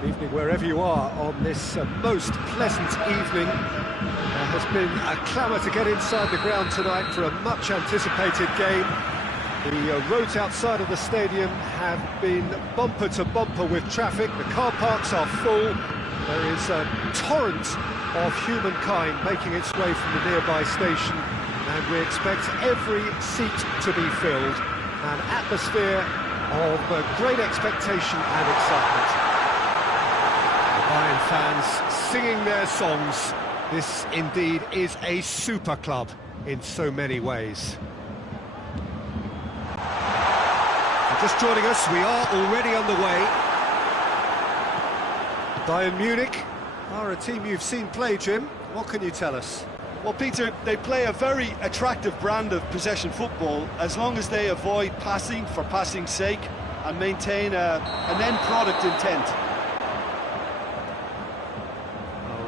Good evening wherever you are on this most pleasant evening. There has been a clamour to get inside the ground tonight for a much-anticipated game. The roads outside of the stadium have been bumper to bumper with traffic. The car parks are full. There is a torrent of humankind making its way from the nearby station, and we expect every seat to be filled. An atmosphere of great expectation and excitement. Bayern fans singing their songs. This indeed is a super club in so many ways. And just joining us, we are already underway. Bayern Munich are a team you've seen play, Jim. What can you tell us? Well, Peter, they play a very attractive brand of possession football as long as they avoid passing for passing's sake and maintain an end product intent.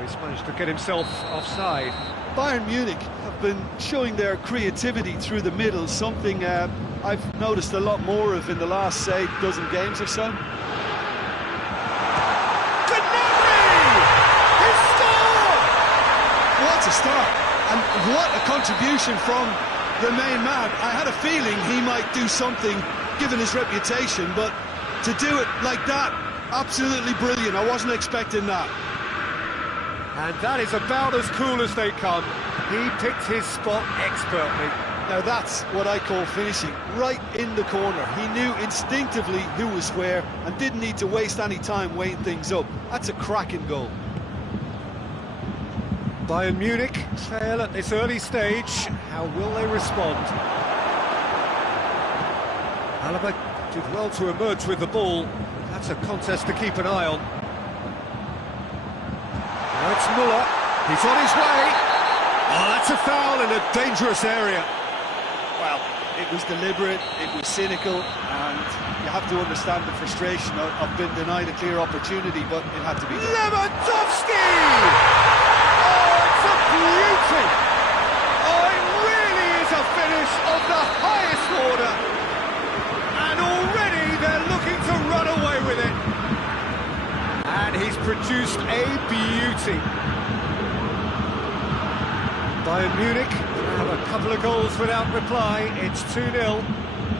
He's managed to get himself offside. Bayern Munich have been showing their creativity through the middle, something I've noticed a lot more of in the last, say, dozen games or so. He scored! What a start, and what a contribution from the main man. I had a feeling he might do something, given his reputation, but to do it like that, absolutely brilliant. I wasn't expecting that. And that is about as cool as they come. He picked his spot expertly. Now that's what I call finishing, right in the corner. He knew instinctively who was where and didn't need to waste any time weighing things up. That's a cracking goal. Bayern Munich trail at this early stage. How will they respond? Alaba did well to emerge with the ball. That's a contest to keep an eye on. Now it's Müller, he's on his way. Oh, that's a foul in a dangerous area. Well, it was deliberate, it was cynical, and you have to understand the frustration of being denied a clear opportunity, but it had to be done. Lewandowski! Oh, it's a beauty! Oh, it really is a finish of the highest order. And already they're looking to run away with it. And he's produced a beauty. Bayern Munich have a couple of goals without reply. It's 2-0.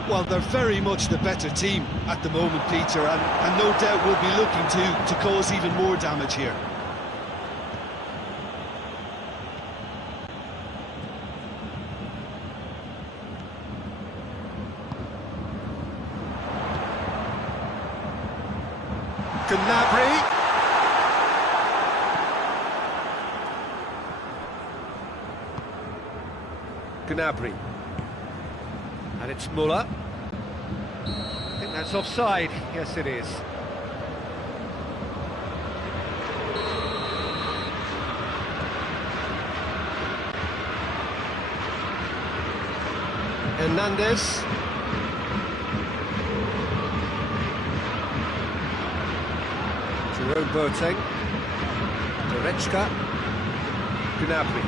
Well, they're very much the better team at the moment, Peter, and no doubt will be looking to cause even more damage here. Gnabry. Gnabry. And it's Müller. I think that's offside. Yes, it is. Hernandez. Jerome Boateng, Goretzka, Gnabry,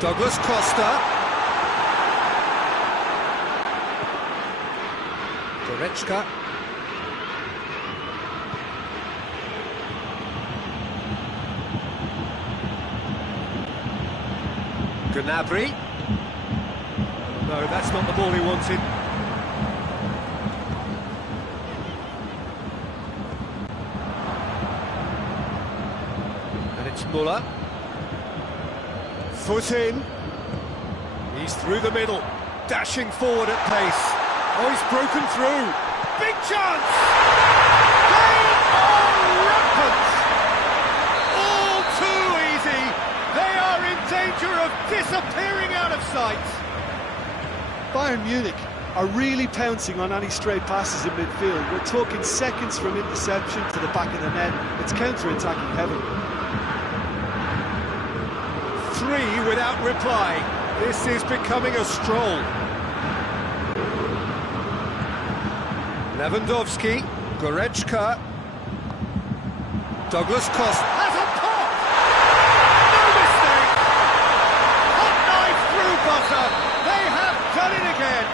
Douglas Costa, Goretzka, Gnabry. No, that's not the ball he wanted. It's Müller. Foot in. He's through the middle, dashing forward at pace. Oh, he's broken through. Big chance! They are rampant! All too easy. They are in danger of disappearing out of sight. Bayern Munich are really pouncing on any stray passes in midfield. We're talking seconds from interception to the back of the net. It's counter-attacking heaven. 3 without reply. This is becoming a stroll. Lewandowski, Goretzka, Douglas Costa has a pop! No mistake! Hot knife through buzzer. They have done it again.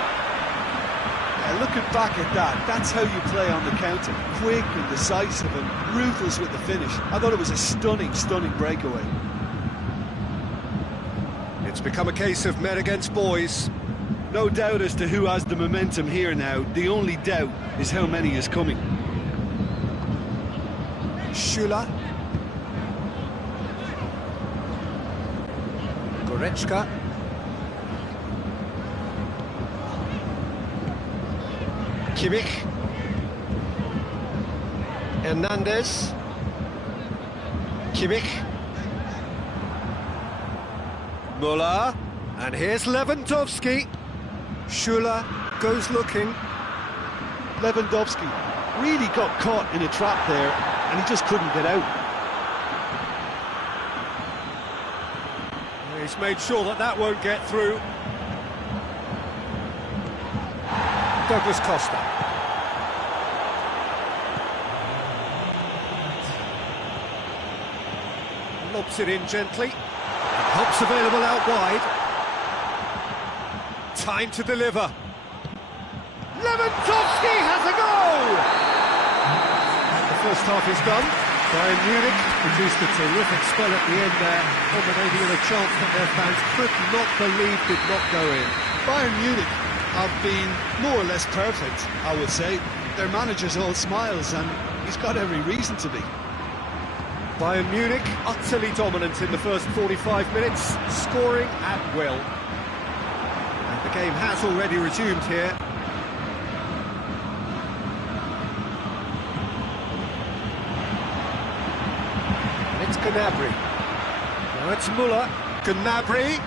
Look looking back at that, that's how you play on the counter. Quick and decisive and ruthless with the finish. I thought it was a stunning, stunning breakaway. It's become a case of men against boys. No doubt as to who has the momentum here now. The only doubt is how many is coming. Shula. Goretzka. Kimmich. Hernandez. Kimmich. Müller. And here's Lewandowski. Shula goes looking. Lewandowski really got caught in a trap there, and he just couldn't get out. He's made sure that that won't get through. Douglas Costa. Lobs it in gently. Help's available out wide. Time to deliver. Lewandowski has a goal! The first half is done. Bayern Munich produced a terrific spell at the end there, culminating in a chance that their fans could not believe did not go in. Bayern Munich have been more or less perfect, I would say. Their manager's all smiles, and he's got every reason to be. Bayern Munich utterly dominant in the first 45 minutes, scoring at will. And the game has already resumed here. And it's Gnabry. Now it's Müller. Gnabry.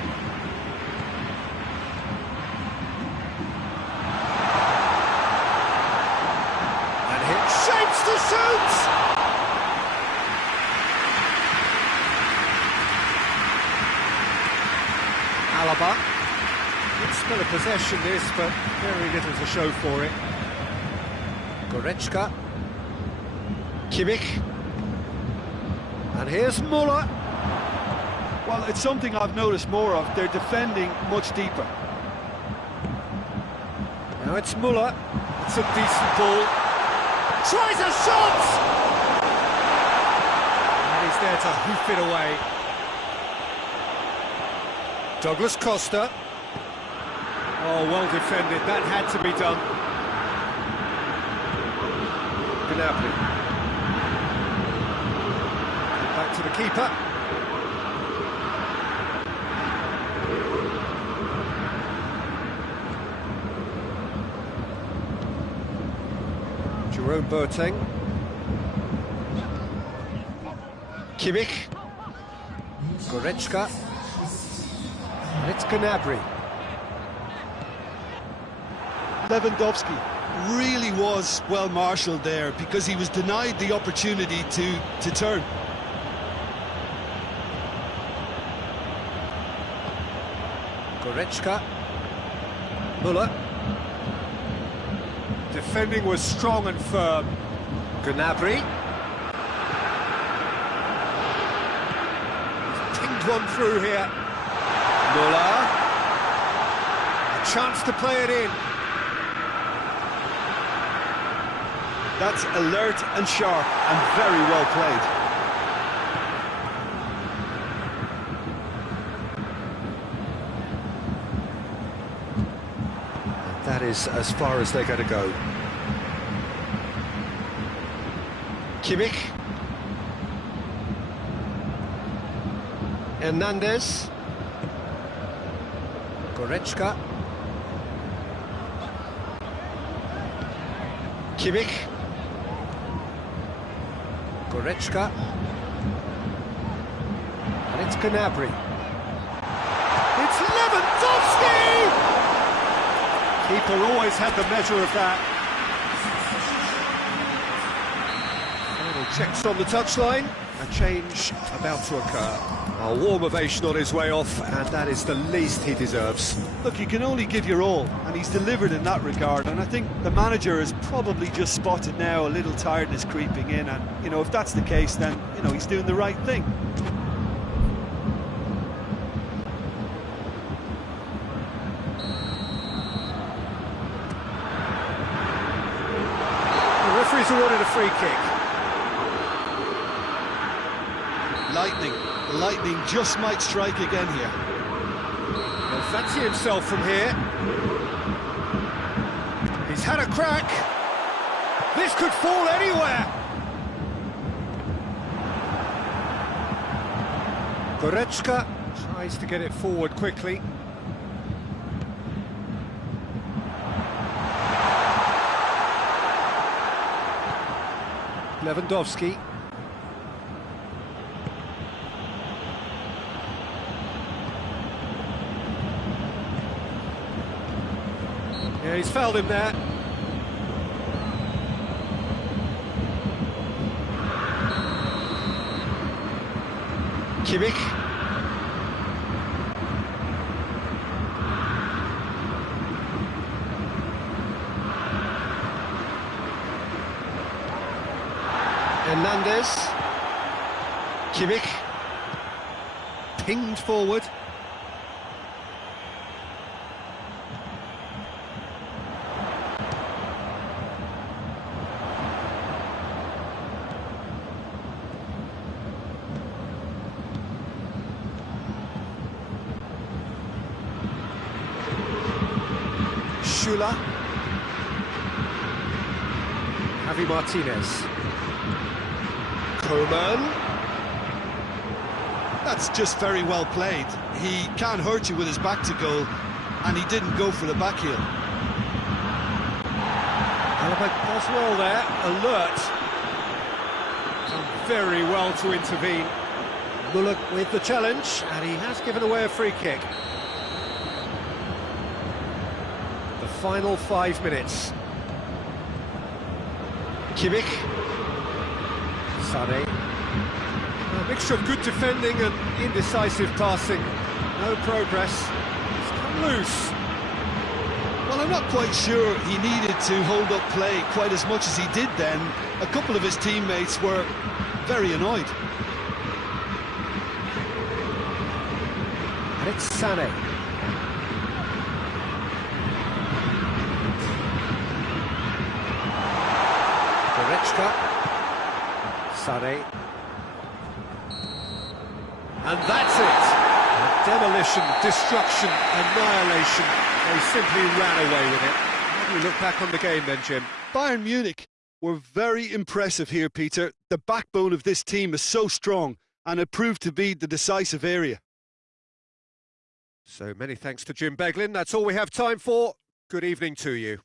And hit shapes to shoot! Alaba. Good spell of possession this, but very little to show for it. Goretzka. Kimmich. And here's Müller. Well, it's something I've noticed more of. They're defending much deeper. Now it's Müller. It's a decent ball. Tries a shot! And he's there to hoof it away. Douglas Costa. Oh, well defended. That had to be done. Gnabry. Back to the keeper. Jerome Boateng. Kimmich. Goretzka. And it's Gnabry. Lewandowski really was well marshalled there because he was denied the opportunity to turn. Goretzka. Müller. Defending was strong and firm. Gnabry. He's pinged one through here. Müller. A chance to play it in. That's alert and sharp and very well played. That is as far as they're going to go. Kimmich. Hernandez. Goretzka. Kimmich. Goretzka. And it's Gnabry. It's Lewandowski! Keeper always had the measure of that. Final checks on the touchline. A change about to occur. A warm ovation on his way off, and that is the least he deserves. Look, you can only give your all, and he's delivered in that regard, and I think the manager has probably just spotted now a little tiredness creeping in, and, you know, if that's the case, then, you know, he's doing the right thing. free kick. Lightning just might strike again here. He'll fancy himself from here. He's had a crack. This could fall anywhere. Goretzka tries to get it forward quickly. Lewandowski. Yeah, he's fouled him there. Kimmich. Hernandez. Kimmich. Pinged forward. Schüller. Javi Martinez. Coman. That's just very well played. He can't hurt you with his back to goal, and he didn't go for the back heel. Does well there, alert. Done very well to intervene. Muller with the challenge, and he has given away a free kick. The final 5 minutes. Kimmich. Sané. A mixture of good defending and indecisive passing. No progress. It's come loose. Well, I'm not quite sure he needed to hold up play quite as much as he did then. A couple of his teammates were very annoyed. And it's Sané. Goretzka. Sané. And that's it. Demolition, destruction, annihilation. They simply ran away with it. How do you look back on the game then, Jim? Bayern Munich were very impressive here, Peter. The backbone of this team is so strong, and it proved to be the decisive area. So many thanks to Jim Beglin. That's all we have time for. Good evening to you.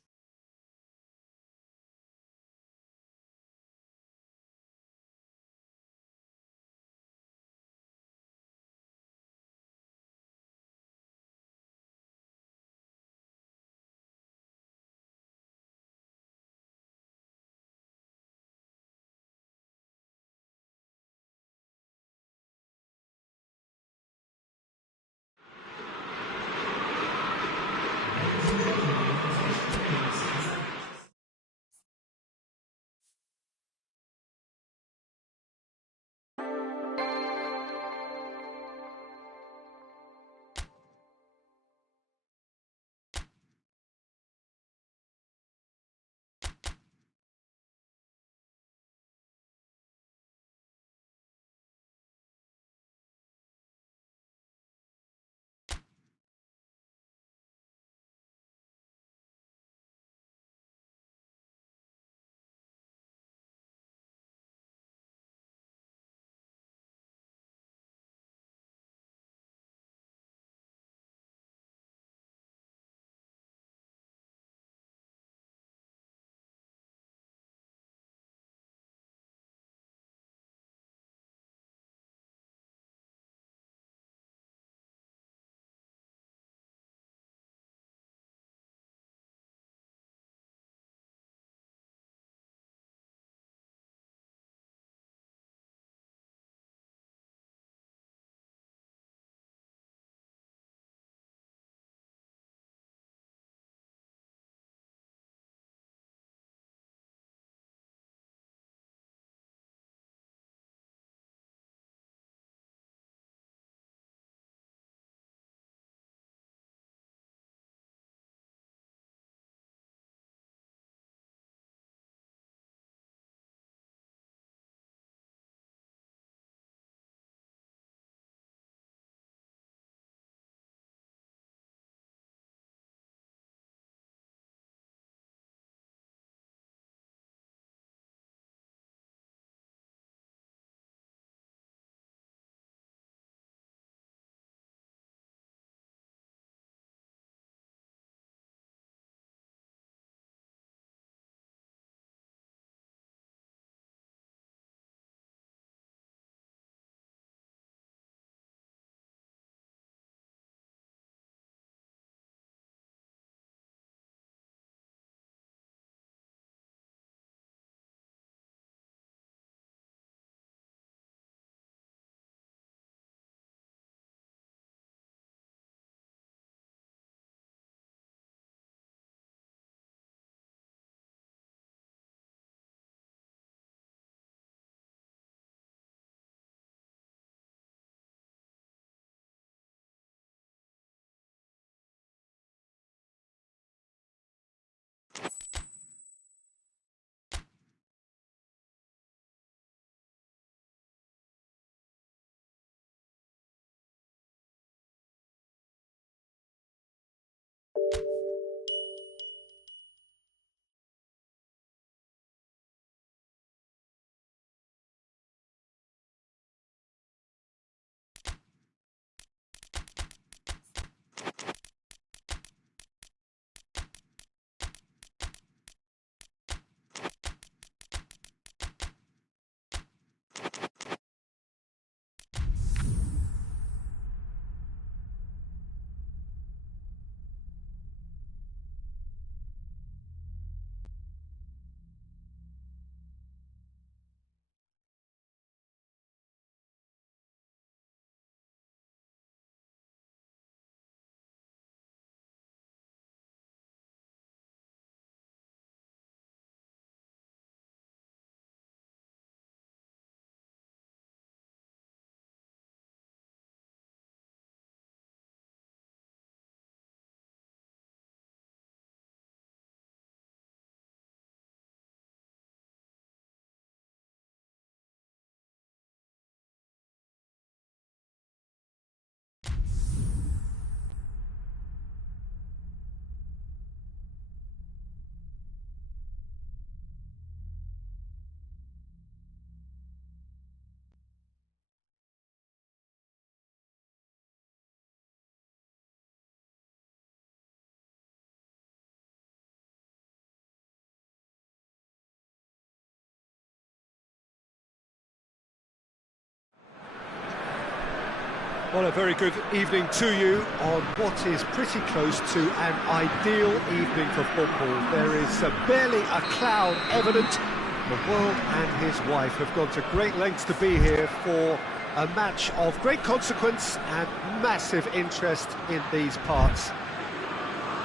Well, a very good evening to you on what is pretty close to an ideal evening for football. There is barely a cloud evident. The world and his wife have gone to great lengths to be here for a match of great consequence and massive interest in these parts.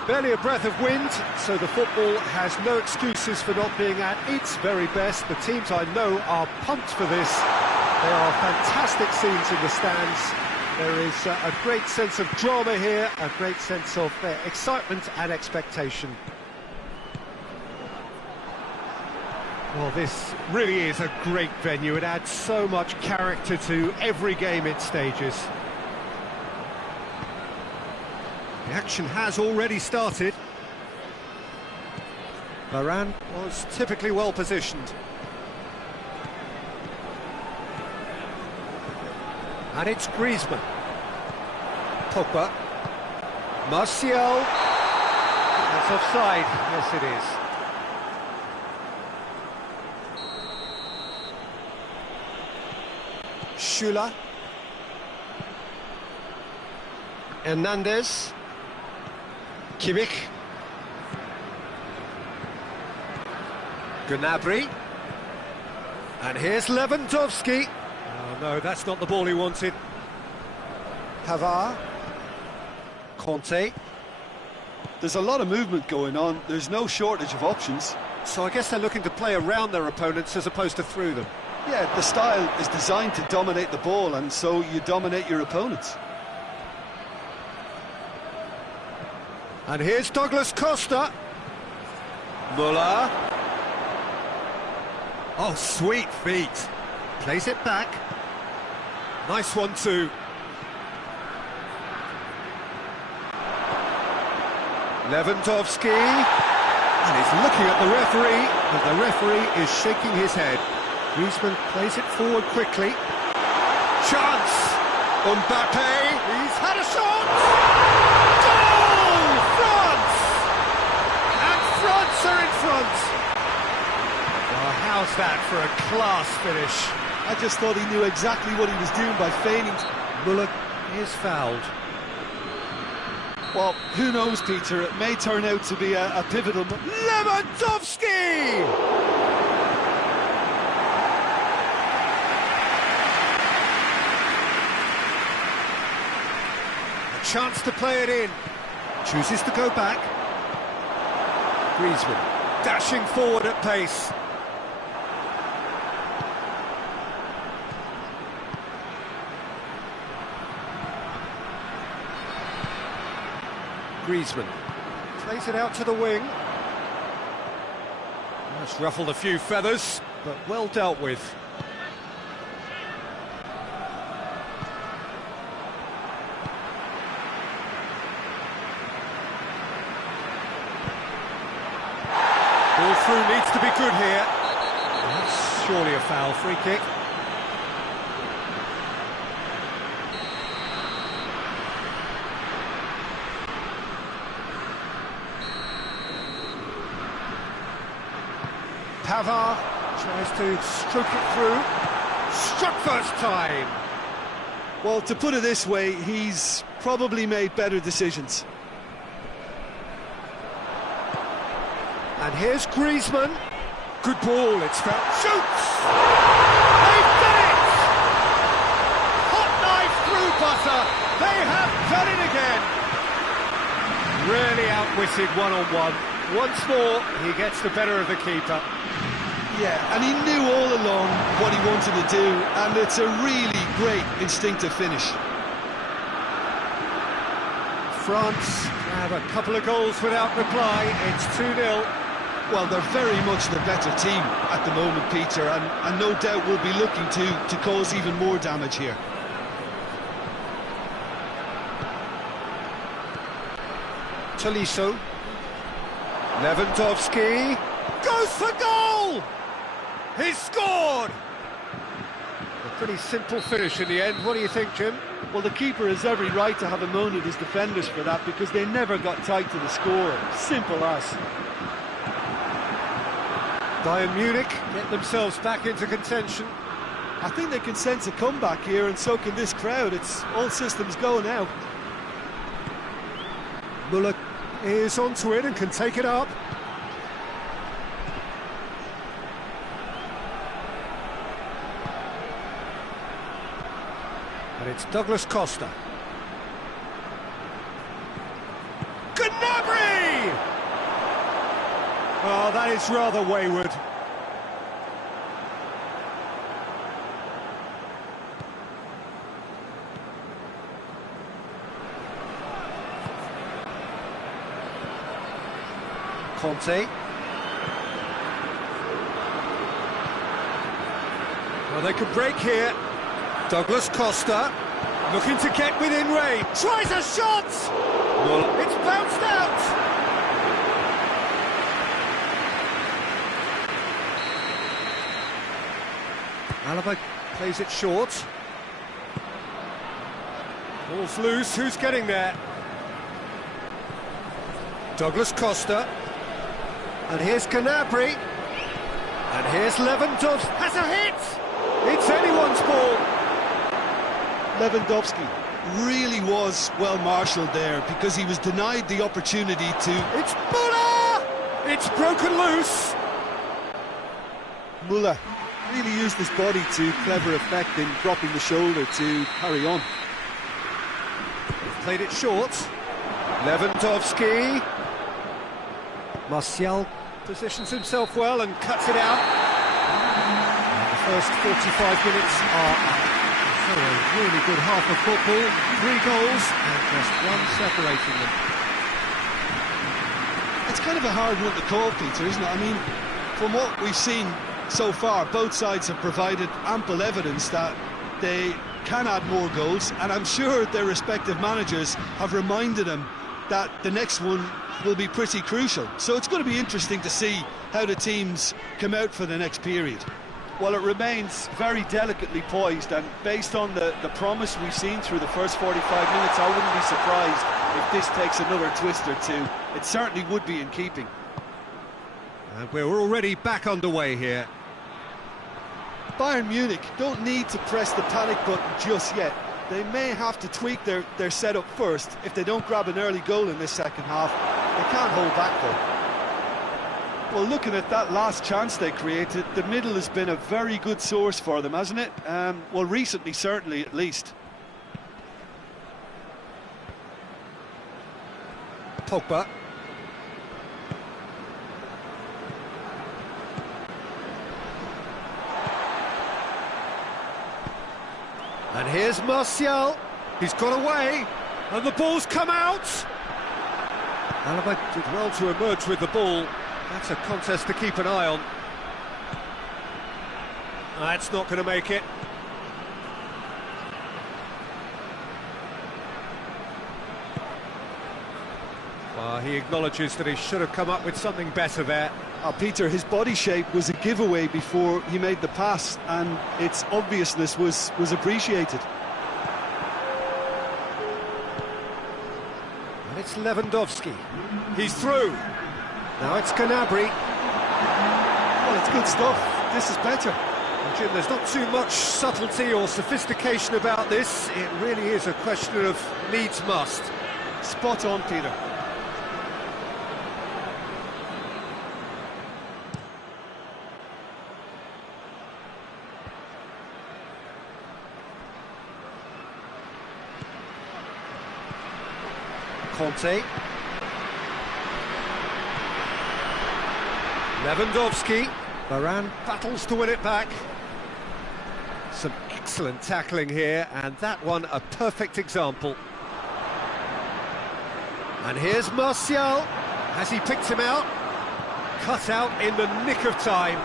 Barely a breath of wind, so the football has no excuses for not being at its very best. The teams I know are pumped for this. There are fantastic scenes in the stands. There is a great sense of drama here, a great sense of excitement and expectation. Well, this really is a great venue. It adds so much character to every game it stages. The action has already started. Varane was typically well positioned. And it's Griezmann. Pogba. Martial. That's offside. Yes, it is. Schüller. Hernandez. Kimmich. Gnabry. And here's Lewandowski. Oh no, that's not the ball he wanted. Pavard. Conte. There's a lot of movement going on. There's no shortage of options. So I guess they're looking to play around their opponents as opposed to through them. Yeah, the style is designed to dominate the ball, and so you dominate your opponents. And here's Douglas Costa. Muller. Oh, sweet feet. Plays it back. Nice one too. Lewandowski. And he's looking at the referee, but the referee is shaking his head. Griezmann plays it forward quickly. Chance! Mbappe! He's had a shot! Goal! France! And France are in front! Well, how's that for a class finish? I just thought he knew exactly what he was doing by feigning. Muller is fouled. Well, who knows, Peter? It may turn out to be a pivotal... Lewandowski! A chance to play it in. Chooses to go back. Griezmann dashing forward at pace. Griezmann plays it out to the wing. That's ruffled a few feathers, but well dealt with. Ball through needs to be good here. That's surely a foul. Free kick. Pavard tries to stroke it through. Struck first time. Well, to put it this way, he's probably made better decisions. And here's Griezmann. Good ball, it's found. Shoots! They've done it! Hot knife through butter. They have done it again. Really outwitted one-on-one. Once more, he gets the better of the keeper. Yeah, and he knew all along what he wanted to do, and it's a really great instinctive finish. France have a couple of goals without reply. It's 2-0. Well, they're very much the better team at the moment, Peter, and no doubt will be looking to cause even more damage here. Tolisso. Lewandowski goes for goal! He's scored! A pretty simple finish in the end. What do you think, Jim? Well, the keeper has every right to have a moan at his defenders for that, because they never got tight to the score. Simple as. Bayern Munich get themselves back into contention. I think they can sense a comeback here, and so can this crowd. It's all systems go now. Muller is onto it and can take it up. And it's Douglas Costa. Gnabry! Oh, that is rather wayward. Conte. Well, they could break here. Douglas Costa, looking to get within range. Tries a shot! Well, it's bounced out! Alaba plays it short. Ball's loose, who's getting there? Douglas Costa. And here's Gnabry. And here's Lewandowski. Has a hit! It's anyone's ball. Lewandowski really was well marshalled there, because he was denied the opportunity to... It's Muller! It's broken loose. Muller really used his body to clever effect in dropping the shoulder to carry on. They've played it short. Lewandowski. Martial positions himself well and cuts it out. And the first 45 minutes are up. So a really good half of football, 3 goals and just one separating them. It's kind of a hard one to call, Peter, isn't it? I mean, from what we've seen so far, both sides have provided ample evidence that they can add more goals, and I'm sure their respective managers have reminded them that the next one will be pretty crucial. So it's going to be interesting to see how the teams come out for the next period. Well, it remains very delicately poised, and based on the promise we've seen through the first 45 minutes, I wouldn't be surprised if this takes another twist or two. It certainly would be in keeping. And we're already back underway here. Bayern Munich don't need to press the panic button just yet. They may have to tweak their setup first. If they don't grab an early goal in this second half, they can't hold back though. Well, looking at that last chance they created, the middle has been a very good source for them, hasn't it? Well, recently, certainly, at least. Pogba. And here's Martial. He's got away, and the ball's come out. Alaba did well to emerge with the ball. That's a contest to keep an eye on. That's not going to make it. Well, he acknowledges that he should have come up with something better there. Peter, his body shape was a giveaway before he made the pass, and its obviousness was appreciated. And it's Lewandowski. He's through. Now it's Gnabry. Well, it's good stuff. This is better. And Jim, there's not too much subtlety or sophistication about this. It really is a question of needs must. Spot on, Peter. Conte. Lewandowski. Varane battles to win it back. Some excellent tackling here, and that one a perfect example. And here's Martial. Has he picked him out? Cut out in the nick of time.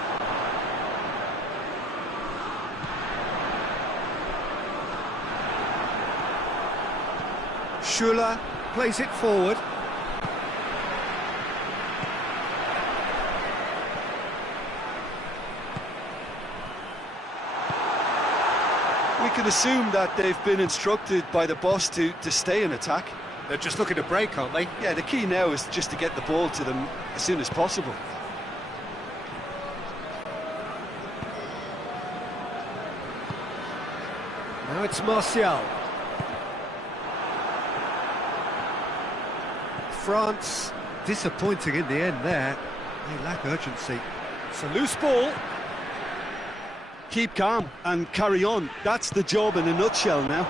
Schuller plays it forward. We can assume that they've been instructed by the boss to stay in attack. They're just looking to break, aren't they? Yeah, the key now is just to get the ball to them as soon as possible. it's Martial. France disappointing in the end there. They lack urgency. It's a loose ball. Keep calm and carry on. That's the job in a nutshell now.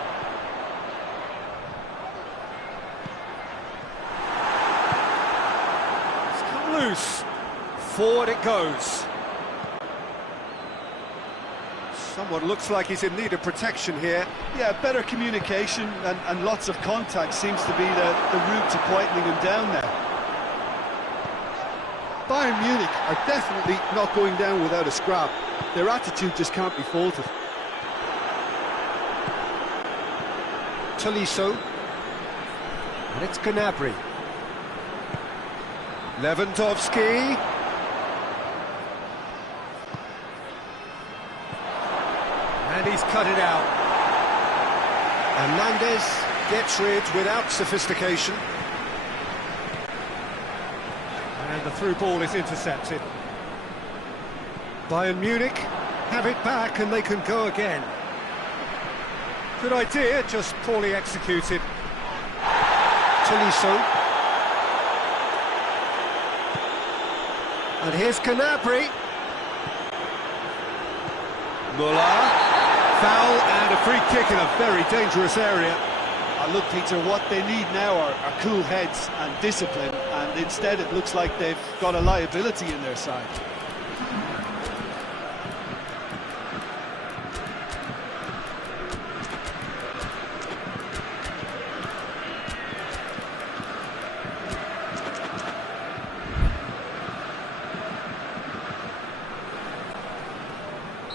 It's come loose. Forward it goes. Someone looks like he's in need of protection here. Yeah, better communication and lots of contact seems to be the route to quietening him down now. Bayern Munich are definitely not going down without a scrap. Their attitude just can't be faulted. Tolisso. And it's Gnabry. Lewandowski. And he's cut it out. Hernandez gets rid without sophistication. And the through ball is intercepted. Bayern Munich have it back and they can go again. Good idea, just poorly executed. Tolisso. And here's Gnabry. Muller. Foul and a free kick in a very dangerous area. Look, Peter, what they need now are cool heads and discipline, and instead it looks like they've got a liability in their side.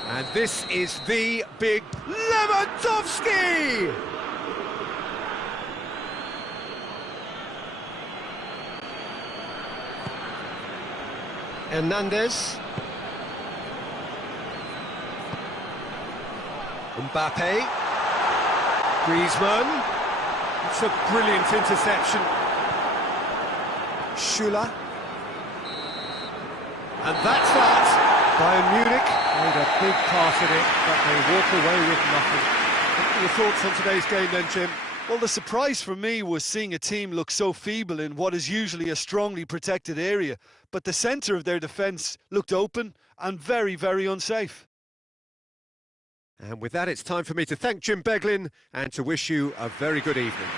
And this is the big Lewandowski! Hernandez. Mbappe. Griezmann. It's a brilliant interception. Schüller. And that's that. Bayern Munich made a big part of it, but they walk away with nothing. What are your thoughts on today's game then, Jim? Well, the surprise for me was seeing a team look so feeble in what is usually a strongly protected area, but the centre of their defence looked open and very, very unsafe. And with that, it's time for me to thank Jim Beglin and to wish you a very good evening.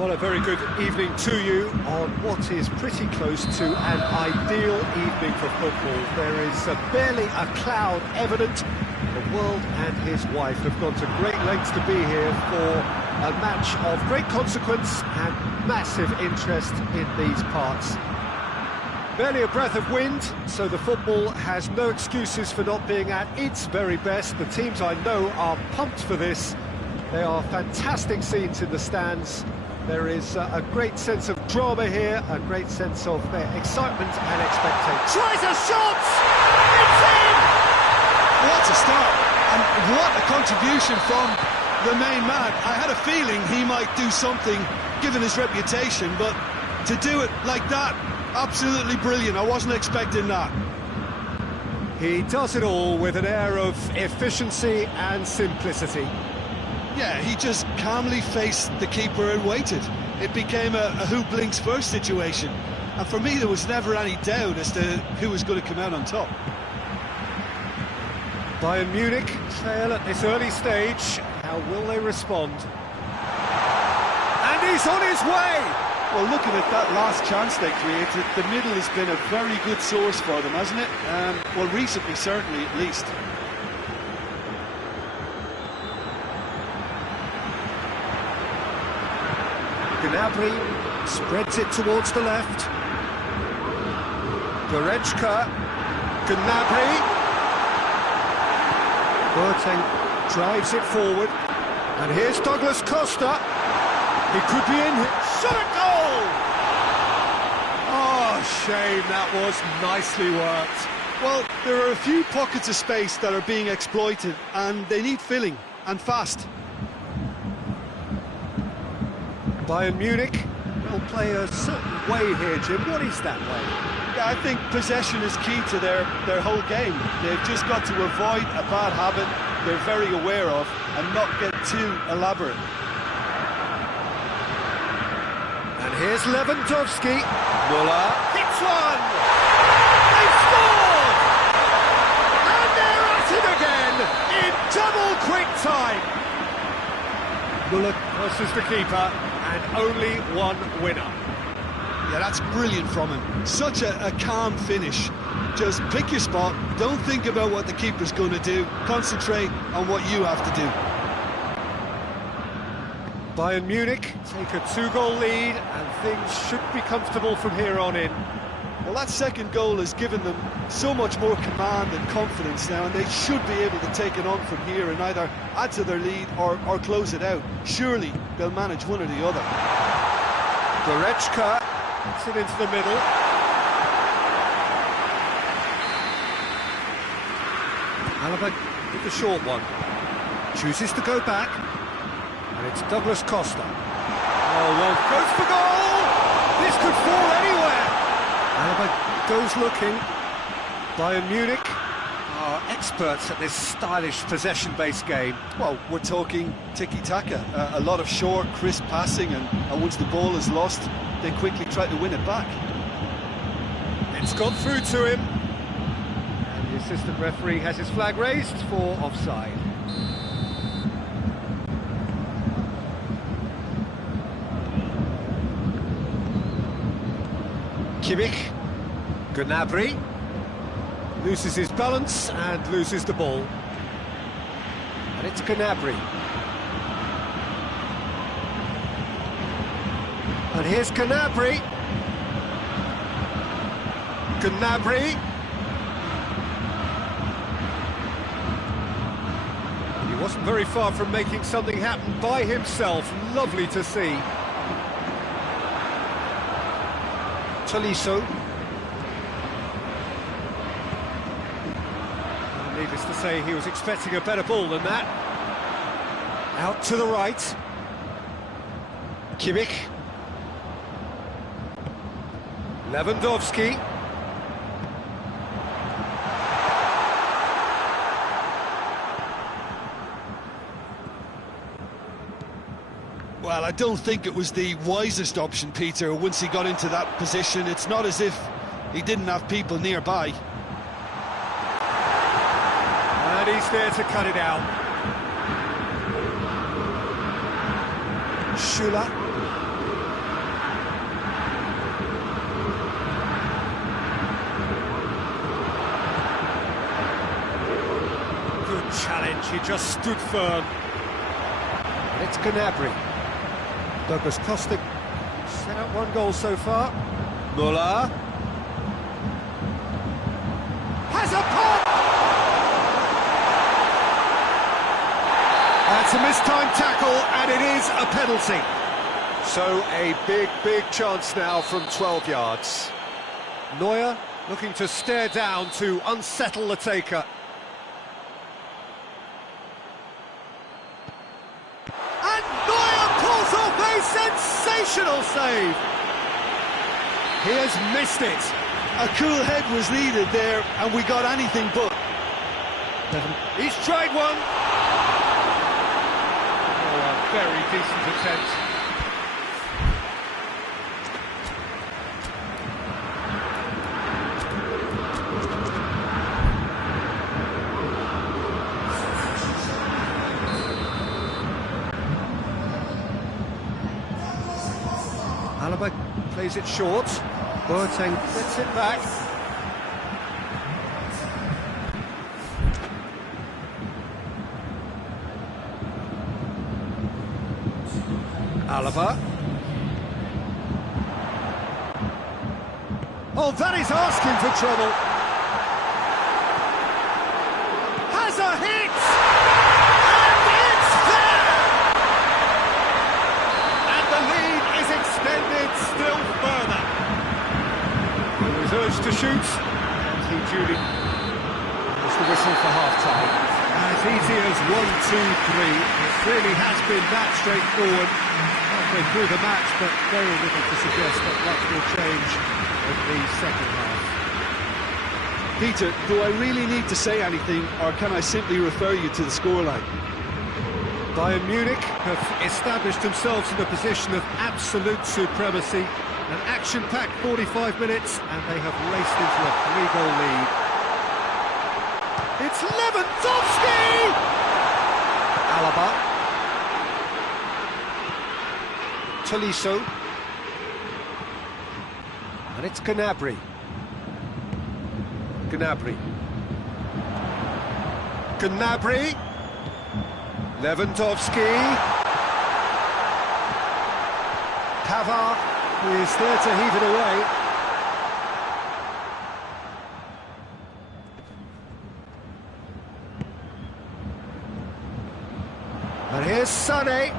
Well, a very good evening to you on what is pretty close to an ideal evening for football. There is barely a cloud evident. The world and his wife have gone to great lengths to be here for a match of great consequence and massive interest in these parts. Barely a breath of wind, so the football has no excuses for not being at its very best. The teams I know are pumped for this. There are fantastic scenes in the stands. There is a great sense of drama here, a great sense of excitement and expectation. Tries a shot! It's in! What a start, and what a contribution from the main man. I had a feeling he might do something, given his reputation, but to do it like that, absolutely brilliant. I wasn't expecting that. He does it all with an air of efficiency and simplicity. Yeah, he just calmly faced the keeper and waited. It became a who blinks first situation. And for me, there was never any doubt as to who was going to come out on top. Bayern Munich trail at this early stage. How will they respond? And he's on his way! Well, looking at that last chance they created, the middle has been a very good source for them, hasn't it? Well, recently, certainly, at least. Gnabry spreads it towards the left. Goretzka, Gnabry. Boateng drives it forward. And here's Douglas Costa. He could be in. Shot at goal! Oh, shame, that was nicely worked. Well, there are a few pockets of space that are being exploited, and they need filling, and fast. Bayern Munich will play a certain way here, Jim. What is that way? Yeah, I think possession is key to their whole game. They've just got to avoid a bad habit they're very aware of and not get too elaborate. And here's Lewandowski. Müller hits one! They've scored! And they're at it again in double quick time. Müller versus the keeper. And only one winner. Yeah, that's brilliant from him. Such a calm finish. Just pick your spot, don't think about what the keeper's going to do, concentrate on what you have to do. Bayern Munich take a 2-goal lead and things should be comfortable from here on in. Well, that second goal has given them so much more command and confidence now, and they should be able to take it on from here and either add to their lead or close it out. Surely they'll manage one or the other. Goretzka gets it into the middle. Alaba with the short one. Chooses to go back. And it's Douglas Costa. Oh, well, goes for goal! This could fall anywhere! Alaba goes looking. Bayern Munich are experts at this stylish possession-based game. Well, we're talking tiki-taka, a lot of short, crisp passing, and once the ball is lost, they quickly try to win it back. It's gone through to him. And the assistant referee has his flag raised for offside. Kimmich, Gnabry loses his balance and loses the ball. And it's Gnabry. And here's Gnabry. Gnabry. He wasn't very far from making something happen by himself. Lovely to see. Tolisso. Needless to say, he was expecting a better ball than that. Out to the right. Kimmich. Lewandowski. Well, I don't think it was the wisest option, Peter, once he got into that position. It's not as if he didn't have people nearby. And he's there to cut it out. Schüller. She just stood firm. And it's Gnabry. Douglas Costa set up one goal so far. Muller has a pop! That's a mistimed tackle, and it is a penalty. So a big chance now from 12 yards. Neuer looking to stare down to unsettle the taker. And Neuer pulls off a sensational save. He has missed it. A cool head was needed there, and we got anything but. He's tried one. Oh, a very decent attempt. Alaba plays it short. Boateng gets it back. Alaba. Oh, that is asking for trouble. Has a hit! And it's there! And the lead is extended still further. He was urged to shoot, and he duly has the whistle for half-time. As easy as 1, 2, 3. It really has been that straightforward. Halfway through the match, but very little to suggest that much will change in the second half. Peter, do I really need to say anything, or can I simply refer you to the scoreline? Bayern Munich have established themselves in a position of absolute supremacy. An action-packed 45 minutes, and they have raced into a 3-goal lead. It's Lewandowski! Alaba. Tolisso. And it's Gnabry. Gnabry. Lewandowski. Pavard is there to heave it away. And here's Sané.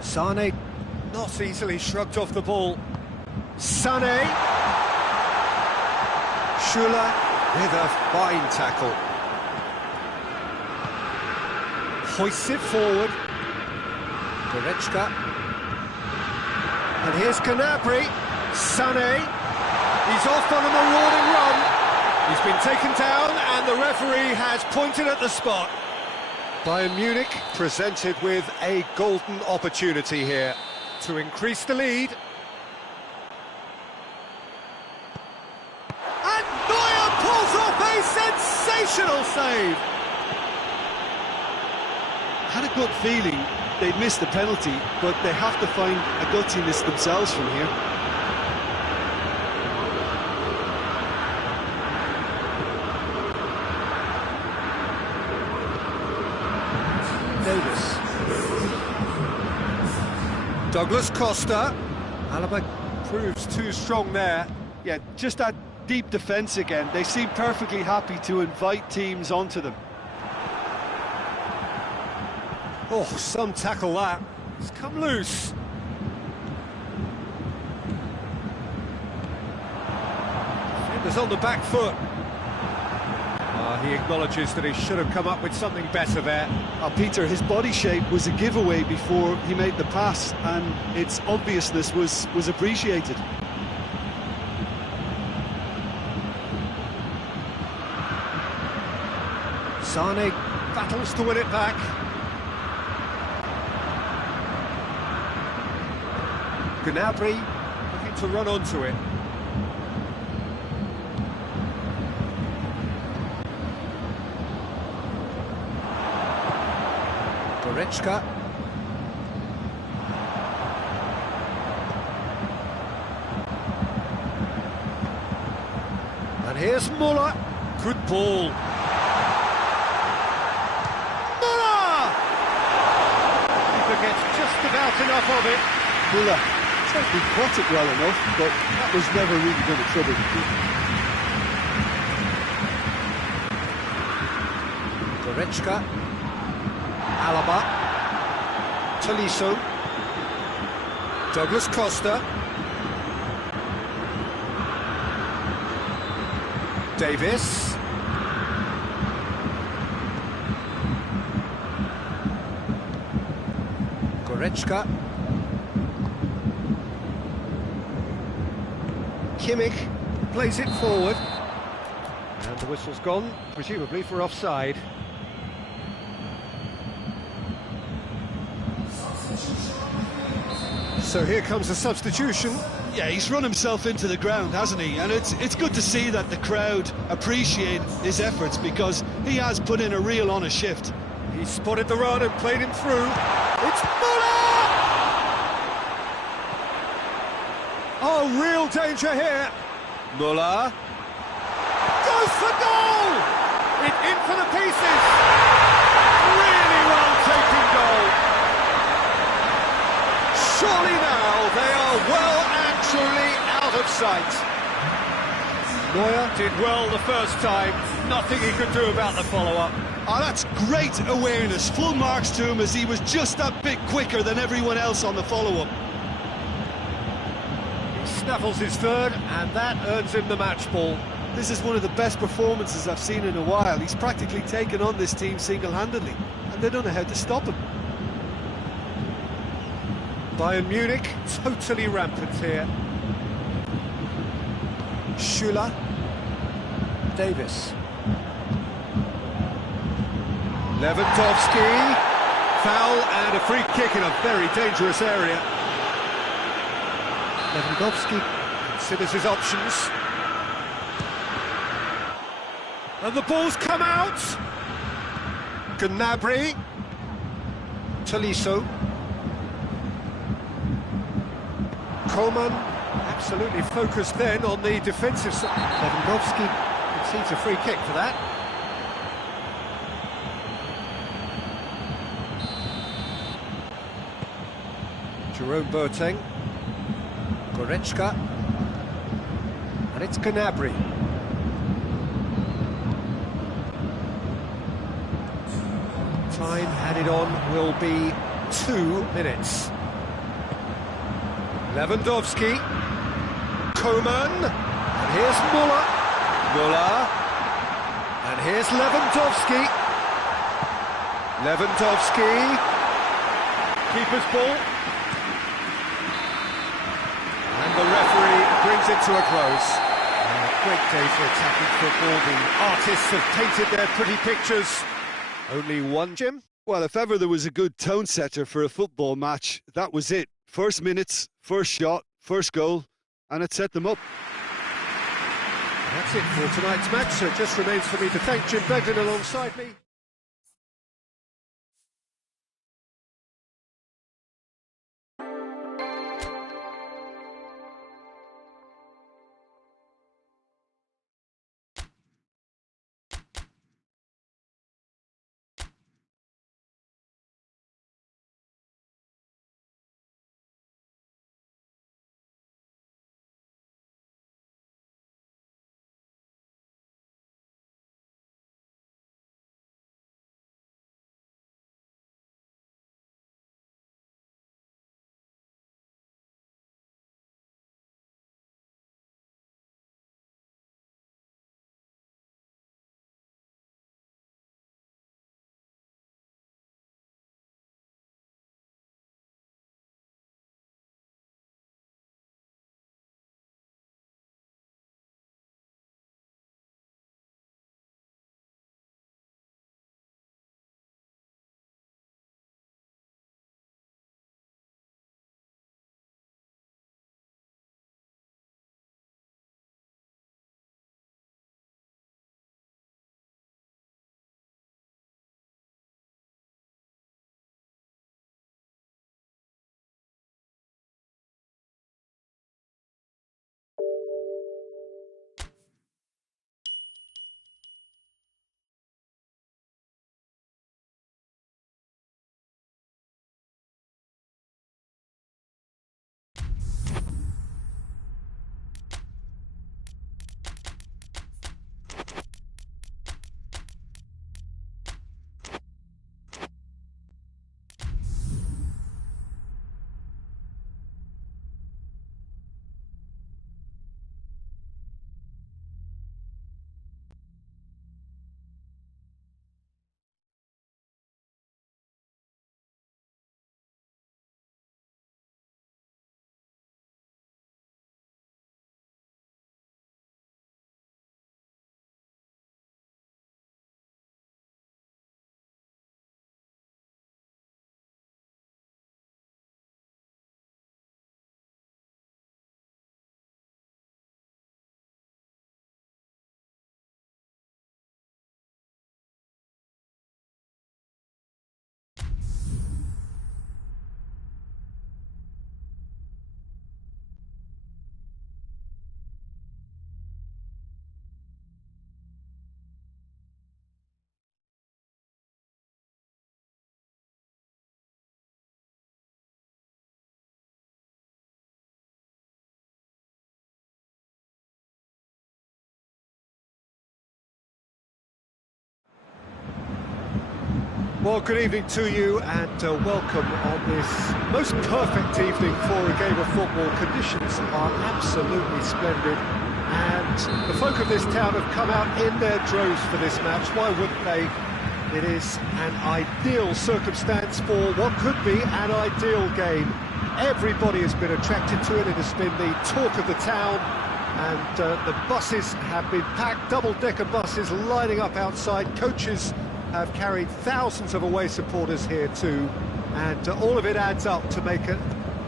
Sané not easily shrugged off the ball. Sané. Schüller with a fine tackle. Hoists it forward. Goretzka. And here's Gnabry. Sané. He's off on a marauding run. He's been taken down and the referee has pointed at the spot. Bayern Munich presented with a golden opportunity here to increase the lead. And Neuer pulls off a sensational save. I had a good feeling they'd missed the penalty, but they have to find a gutsiness themselves from here. Davis. Douglas Costa. Alaba proves too strong there. Yeah, just that deep defence again. They seem perfectly happy to invite teams onto them. Oh, some tackle that. It's come loose. Defender's on the back foot. He acknowledges that he should have come up with something better there. Peter, his body shape was a giveaway before he made the pass, and its obviousness was appreciated. Sané battles to win it back. Gnabry looking to run onto it. Goretzka. And here's Muller. Good ball. just about enough of it. Muller certainly caught it well enough, but that was never really going to trouble the keeper. Goretzka, Alaba, Tolisso, Douglas Costa, Davis, Goretzka, Kimmich plays it forward, and the whistle's gone, presumably for offside. So here comes a substitution. Yeah, he's run himself into the ground, hasn't he? And it's good to see that the crowd appreciate his efforts, because he has put in a real honest shift. He spotted the run and played him through. It's Muller! Oh, real danger here. Muller goes for goal! In for the pieces. Really well taken goal. Surely now they are well and truly out of sight. Neuer did well the first time. Nothing he could do about the follow-up. Oh, that's great awareness. Full marks to him, as he was just that bit quicker than everyone else on the follow-up. He snaffles his third, and that earns him the match ball. This is one of the best performances I've seen in a while. He's practically taken on this team single-handedly, and they don't know how to stop him. Bayern Munich, totally rampant here. Schüller, Davis, Lewandowski, foul and a free kick in a very dangerous area. Lewandowski considers his options. And the ball's come out. Gnabry, Tolisso, Coman, absolutely focused then on the defensive side. Lewandowski concedes a free kick for that. Jerome Boateng, Goretzka, and it's Gnabry. Time added on will be 2 minutes. Lewandowski, Coman, and here's Muller, and here's Lewandowski, keeper's ball, and the referee brings it to a close. Great day for attacking football. The artists have painted their pretty pictures. Only one, Jim? Well, if ever there was a good tone setter for a football match, that was it. First minutes, first shot, first goal, and it set them up. That's it for tonight's match, so it just remains for me to thank Jim Beglin alongside me. Well, good evening to you and welcome on this most perfect evening for a game of football. Conditions are absolutely splendid and the folk of this town have come out in their droves for this match. Why wouldn't they? It is an ideal circumstance for what could be an ideal game. Everybody has been attracted to it. It has been the talk of the town and the buses have been packed, double-decker buses lining up outside. Coaches have carried thousands of away supporters here too, and all of it adds up to make a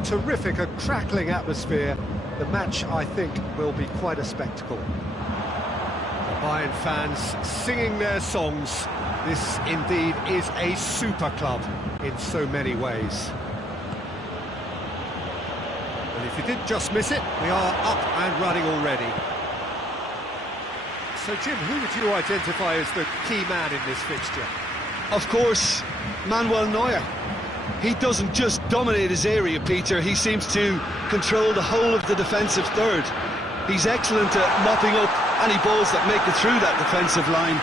terrific, a crackling atmosphere. The match, I think, will be quite a spectacle. The Bayern fans singing their songs. This indeed is a super club in so many ways. And if you did just miss it, we are up and running already. So, Jim, who would you identify as the key man in this fixture? Of course, Manuel Neuer. He doesn't just dominate his area, Peter, he seems to control the whole of the defensive third. He's excellent at mopping up any balls that make it through that defensive line.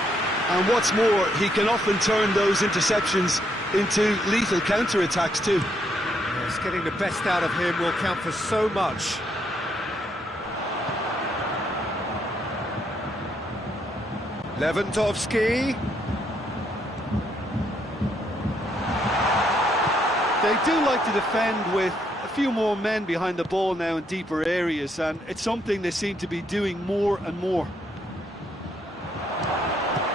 And what's more, he can often turn those interceptions into lethal counter-attacks too. Yes, getting the best out of him will count for so much. Lewandowski. They do like to defend with a few more men behind the ball now in deeper areas, and it's something they seem to be doing more and more.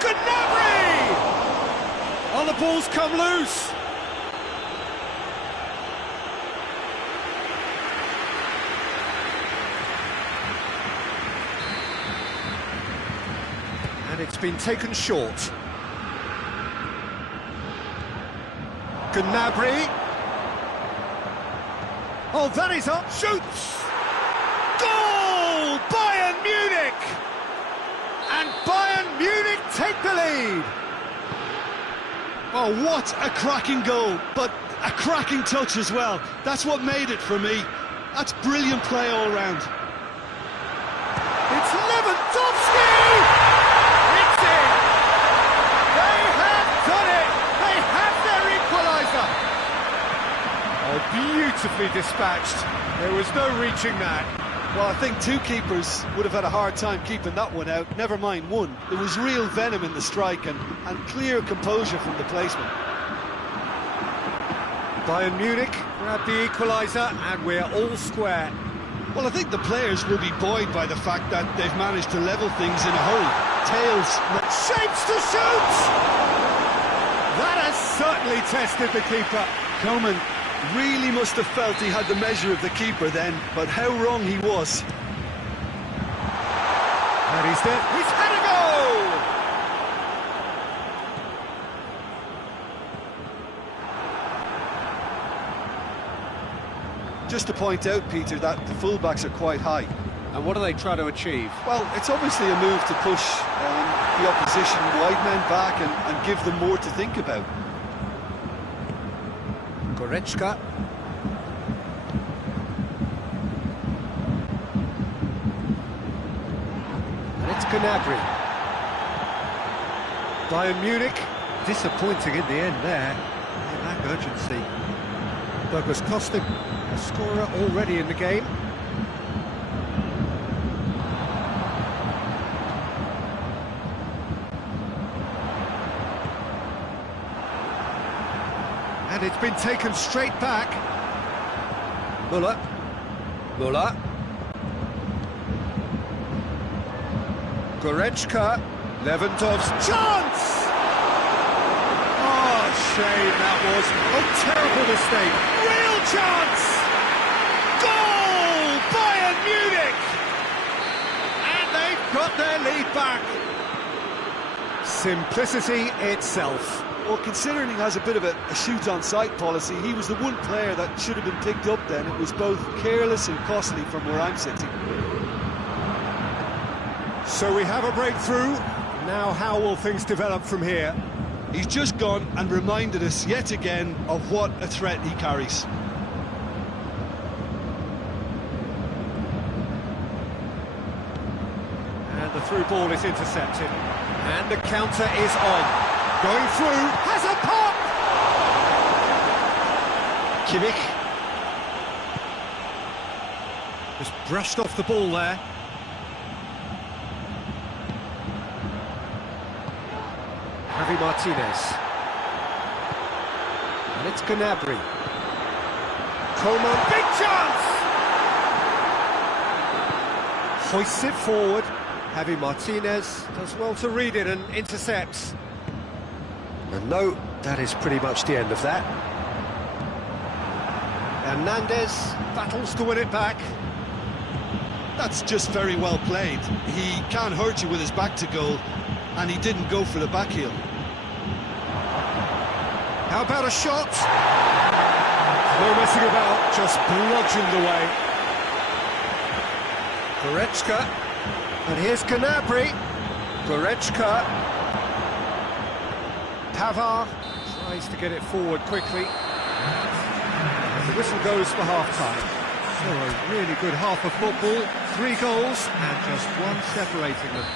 Gnabry! Oh, the ball's come loose. And it's been taken short. Gnabry. Oh, that is up. Shoots! Goal! Bayern Munich! And Bayern Munich take the lead. Oh, what a cracking goal, but a cracking touch as well. That's what made it for me. That's brilliant play all round. It's Lewandowski! It's in! They have done it! They have their equaliser! Oh, beautifully dispatched. There was no reaching that. Well, I think two keepers would have had a hard time keeping that one out, never mind one. There was real venom in the strike and clear composure from the placement. Bayern Munich grab the equaliser and we're all square. Well, I think the players will be buoyed by the fact that they've managed to level things in a hurry. Tails... Shapes to shoot! That has certainly tested the keeper. Coman really must have felt he had the measure of the keeper then, but how wrong he was. And he's there. He's had a goal! Just to point out, Peter, that the fullbacks are quite high. And what do they try to achieve? Well, it's obviously a move to push the opposition wide men back and give them more to think about. Goretzka. And it's Gnabry. Bayern Munich, disappointing in the end there. They lack urgency. Douglas Costa, a scorer already in the game. And it's been taken straight back. Müller. Goretzka. Lewandowski. Chance! Oh, shame that was. Oh, terrible mistake. Real chance! Goal! Bayern Munich! And they've got their lead back. Simplicity itself. Well, considering he has a bit of a shoot-on-sight policy, he was the one player that should have been picked up then. It was both careless and costly from where I'm sitting. So we have a breakthrough. Now how will things develop from here? He's just gone and reminded us yet again of what a threat he carries. And the through ball is intercepted. And the counter is on. Going through, has a pop! Kimmich. Just brushed off the ball there. Javi Martinez. And it's Gnabry. Coman, big chance! Hoists it forward. Javi Martinez does well to read it and intercepts. And no, that is pretty much the end of that. Hernandez battles to win it back. That's just very well played. He can't hurt you with his back to goal, and he didn't go for the back heel. How about a shot? No messing about, just bludgeoned away. Goretzka, and here's Gnabry. Goretzka. Pavard tries to get it forward quickly. And the whistle goes for half-time. So a really good half of football, 3 goals and just one separating them.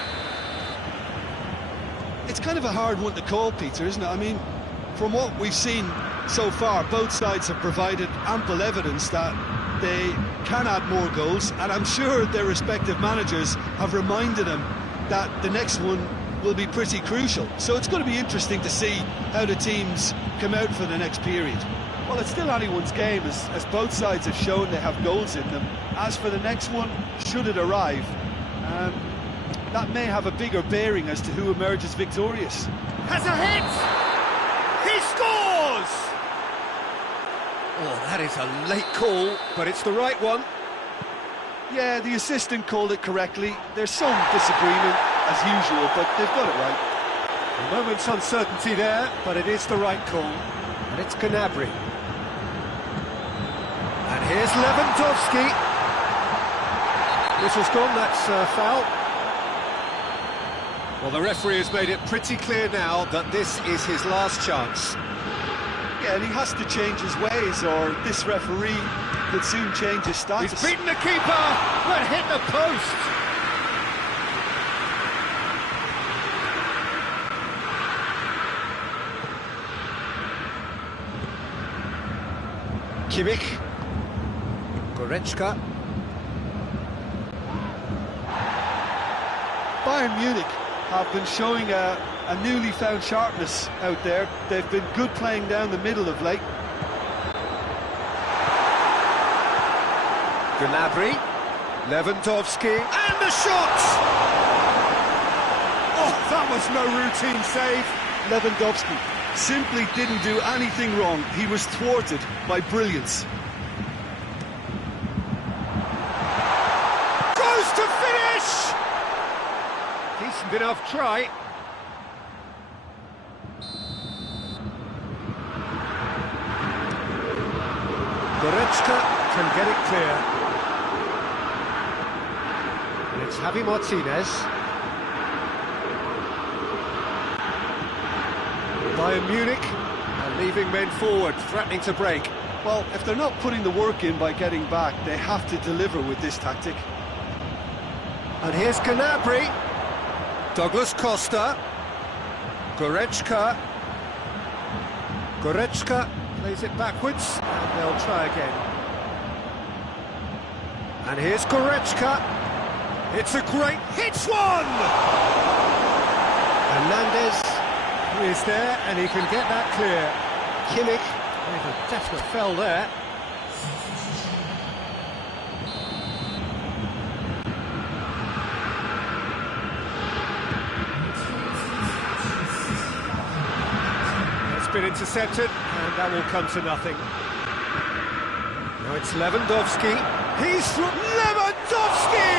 It's kind of a hard one to call, Peter, isn't it? I mean, from what we've seen so far, both sides have provided ample evidence that they can add more goals, and I'm sure their respective managers have reminded them that the next one will be pretty crucial. So it's going to be interesting to see how the teams come out for the next period. Well, it's still anyone's game, as both sides have shown they have goals in them. As for the next one, should it arrive, that may have a bigger bearing as to who emerges victorious. Has a hit! He scores! Oh, that is a late call, but it's the right one. Yeah, the assistant called it correctly. There's some disagreement, as usual, but they've got it right. A moment's uncertainty there, but it is the right call. And it's Gnabry. And here's Lewandowski. Whistle's gone, that's foul. Well, the referee has made it pretty clear now that this is his last chance. Yeah, and he has to change his ways, or this referee could soon change his status. He's beaten the keeper, but hit the post. Kimmich. Goretzka. Bayern Munich have been showing a newly found sharpness out there. They've been good playing down the middle of late. Gnabry, Lewandowski, and the shot! Oh, that was no routine save. Lewandowski simply didn't do anything wrong. He was thwarted by brilliance. Goes to finish! Decent enough try. Goretzka can get it clear. And it's Javi Martinez. Bayern Munich are leaving men forward, threatening to break. Well, if they're not putting the work in by getting back, they have to deliver with this tactic. And here's Gnabry. Douglas Costa. Goretzka. Goretzka plays it backwards, and they'll try again. And here's Goretzka. It's a great... hits one! Hernandez is there, and he can get that clear. Kimmich with a definite fell there. It's been intercepted, and that will come to nothing. Now it's Lewandowski. He's from Lewandowski!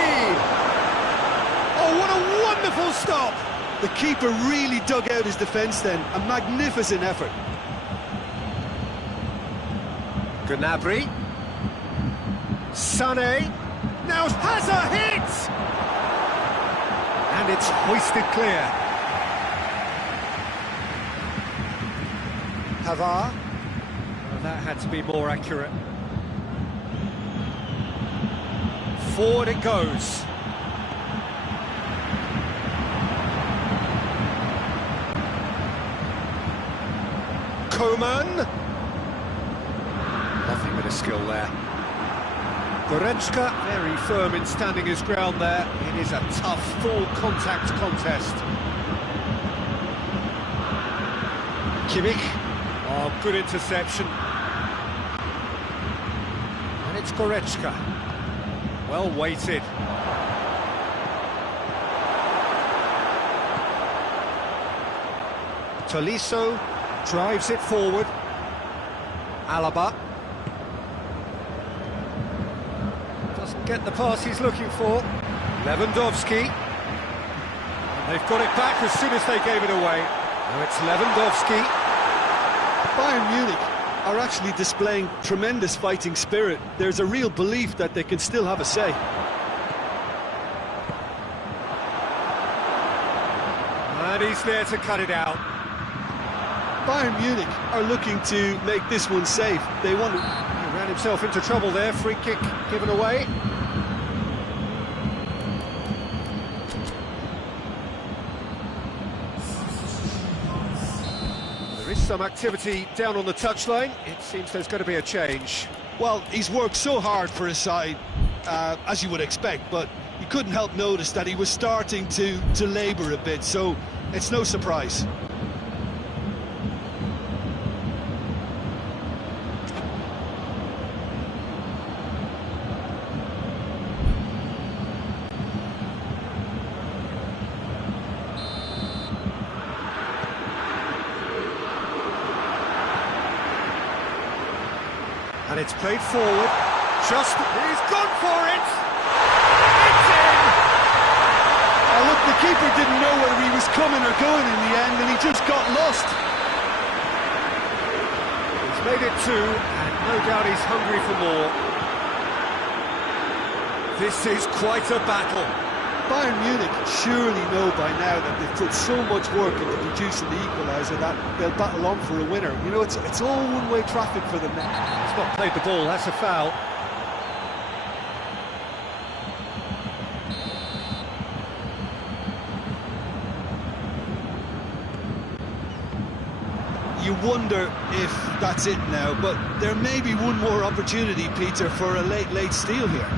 Oh, what a wonderful stop! The keeper really dug out his defence then. A magnificent effort. Gnabry. Sané. Now has a hit! And it's hoisted clear. Pavard. Well, that had to be more accurate. Forward it goes. Coman. of skill there. Goretzka, very firm in standing his ground there. It is a tough, full contact contest. Kimmich, oh, good interception. And it's Goretzka, well weighted. Tolisso drives it forward. Alaba doesn't get the pass he's looking for. Lewandowski. And they've got it back as soon as they gave it away. Now it's Lewandowski. Bayern Munich are actually displaying tremendous fighting spirit. There's a real belief that they can still have a say. And he's there to cut it out. Bayern Munich are looking to make this one safe. They want to... He ran himself into trouble there, free kick given away. There is some activity down on the touchline. It seems there's going to be a change. Well, he's worked so hard for his side, as you would expect, but you couldn't help notice that he was starting to labour a bit, so it's no surprise. And it's played forward. He's gone for it! It's in! Oh, look, the keeper didn't know whether he was coming or going in the end, and he just got lost. He's made it two, and no doubt he's hungry for more. This is quite a battle. Bayern Munich surely know by now that they've put so much work into producing the equaliser that they'll battle on for a winner. You know, it's all one-way traffic for them now. He's not played the ball, that's a foul. You wonder if that's it now, but there may be one more opportunity, Peter, for a late steal here.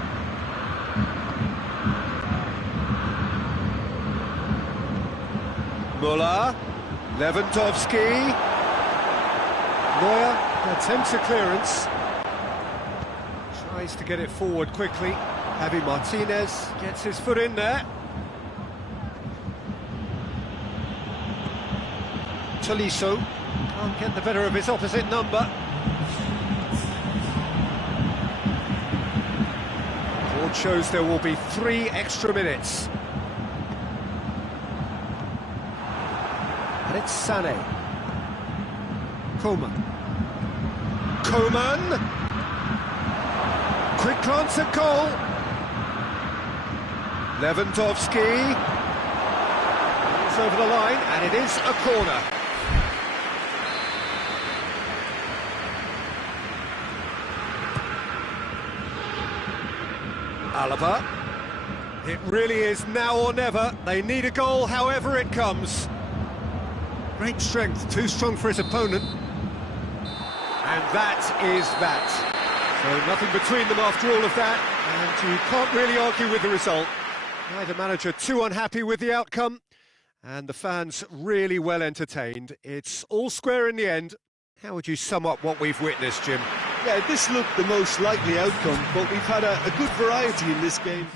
Müller, Lewandowski, Neuer attempts a clearance, tries to get it forward quickly. Javi Martinez gets his foot in there. Tolisso can't get the better of his opposite number. Board shows there will be 3 extra minutes. And it's Sané. Coman. Quick glance at goal. Lewandowski. It's over the line, and it is a corner. Alaba. It really is now or never. They need a goal, however it comes. Great strength, too strong for his opponent. And that is that. So nothing between them after all of that, and you can't really argue with the result. Neither manager too unhappy with the outcome, and the fans really well entertained. It's all square in the end. How would you sum up what we've witnessed, Jim? Yeah, this looked the most likely outcome, but we've had a good variety in this game.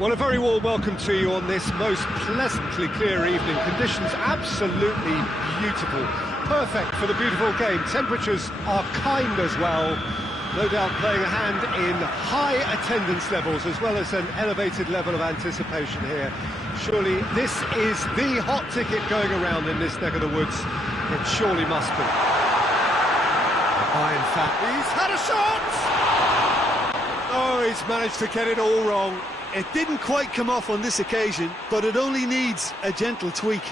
Well, a very warm welcome to you on this most pleasantly clear evening. Conditions absolutely beautiful. Perfect for the beautiful game. Temperatures are kind as well. No doubt playing a hand in high attendance levels as well as an elevated level of anticipation here. Surely this is the hot ticket going around in this neck of the woods. It surely must be. In fact, he's had a shot! Oh, he's managed to get it all wrong. It didn't quite come off on this occasion, but it only needs a gentle tweak.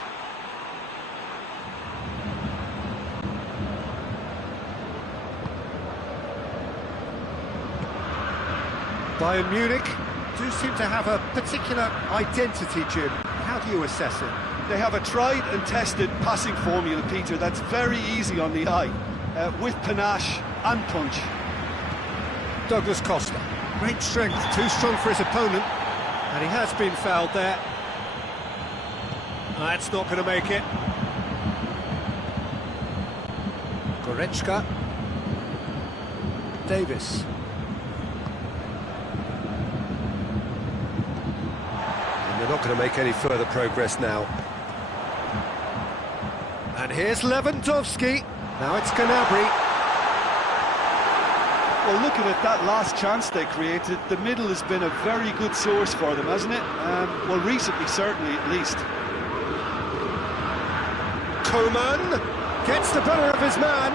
Bayern Munich do seem to have a particular identity, Jim. How do you assess it? They have a tried and tested passing formula, Peter, that's very easy on the eye, with panache and punch. Douglas Costa, great strength, too strong for his opponent, and he has been fouled there. That's not going to make it. Goretzka, Davis. And they're not going to make any further progress now. And here's Lewandowski. Now it's Gnabry. Well, looking at that last chance they created, the middle has been a very good source for them, hasn't it? Well, recently, certainly, at least. Coman gets the better of his man.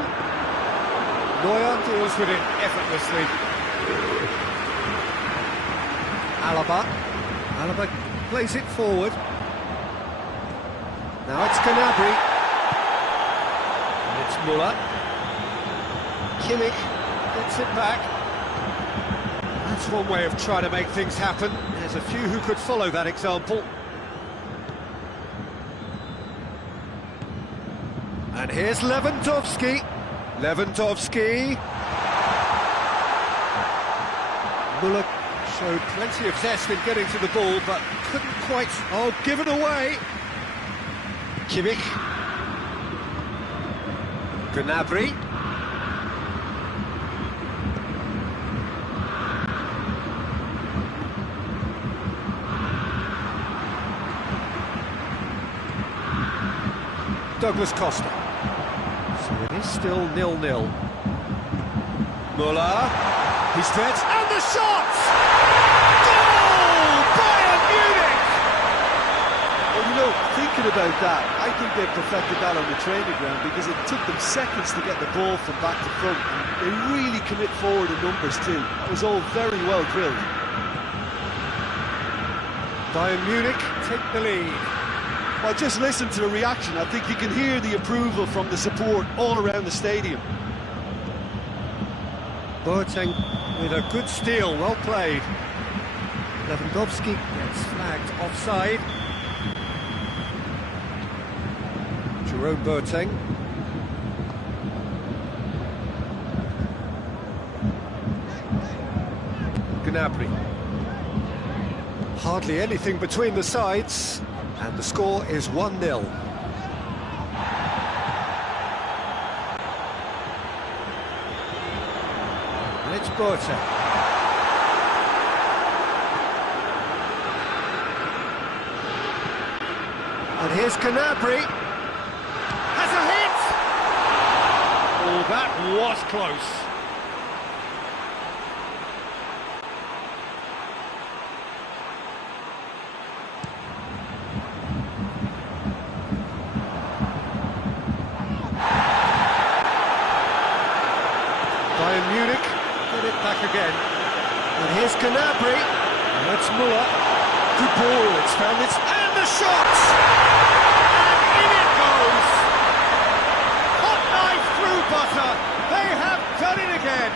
Neuer deals with it effortlessly. Alaba plays it forward. Now it's Gnabry. It's Muller. Kimmich gets it back. That's one way of trying to make things happen. There's a few who could follow that example. And here's Lewandowski. Muller showed plenty of zest in getting to the ball, but couldn't quite... Oh, given away! Kimmich. Gnabry. Douglas Costa. So it is still 0-0. Muller. He's dead. And the shot! Goal! Bayern Munich! Well, you know, thinking about that, I think they perfected that on the training ground because it took them seconds to get the ball from back to front. They really commit forward in numbers too. That was all very well drilled. Bayern Munich take the lead. Well, just listen to the reaction. I think you can hear the approval from the support all around the stadium. Boateng with a good steal, well played. Lewandowski gets flagged offside. Jerome Boateng. Gnabry. Hardly anything between the sides. And the score is 1-0. And it's Boateng. And here's Gnabry. Has a hit! Oh, that was close. Bayern Munich get it back again. And here's Gnabry. And that's Muller. Good ball, it's found its... And the shot! And in it goes! Hot knife through butter! They have done it again!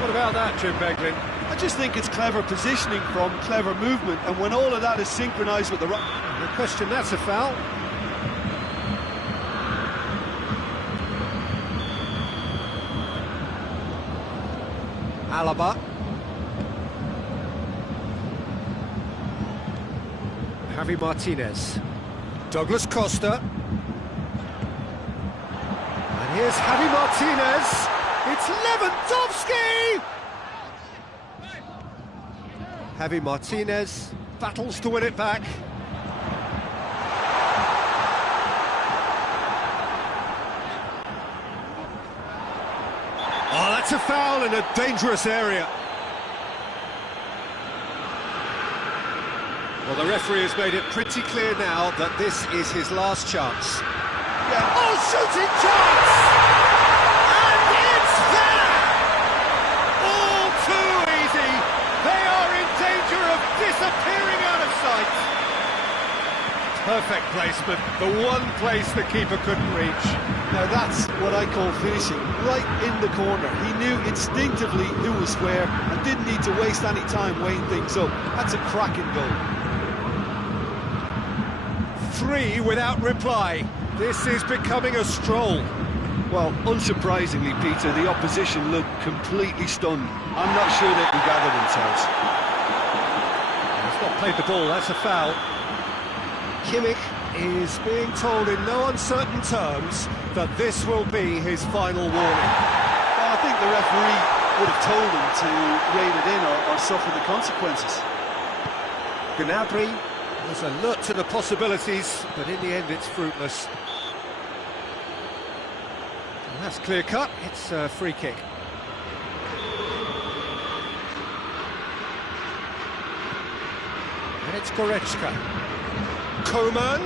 What about that, Jim Beglin? I just think it's clever positioning from clever movement, and when all of that is synchronised with the... No question, that's a foul. Alaba. Javi Martinez. Douglas Costa. And here's Javi Martinez. It's Lewandowski! Javi Martinez battles to win it back. Oh, that's a foul in a dangerous area. Well, the referee has made it pretty clear now that this is his last chance. Yeah. Oh, shooting chance! And it's there! All too easy. They are in danger of disappearing out of sight. Perfect placement, the one place the keeper couldn't reach. Now that's what I call finishing, right in the corner. He knew instinctively who was where and didn't need to waste any time weighing things up. That's a cracking goal. 3 without reply. This is becoming a stroll. Well, unsurprisingly, Peter, the opposition looked completely stunned. I'm not sure they can gather themselves. He's not played the ball, that's a foul. Kimmich is being told in no uncertain terms that this will be his final warning. Well, I think the referee would have told him to rein it in or suffer the consequences. Gnabry was alert to the possibilities, but in the end it's fruitless. And that's clear cut, it's a free kick. And it's Goretzka. Coman.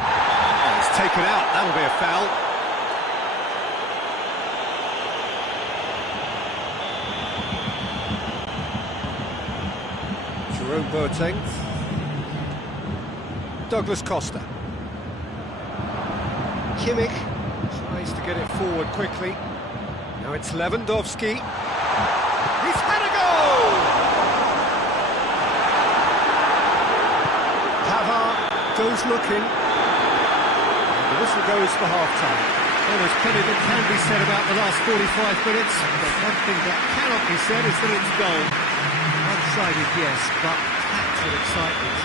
Oh, it's taken out, that'll be a foul. Jerome Boateng. Douglas Costa. Kimmich tries to get it forward quickly. Now it's Lewandowski. He's had a goal! Pavard goes looking. The whistle goes for half-time. Well, there's plenty that can be said about the last 45 minutes, but one thing that cannot be said is that it's goal. One-sided, yes, but packed with excitement.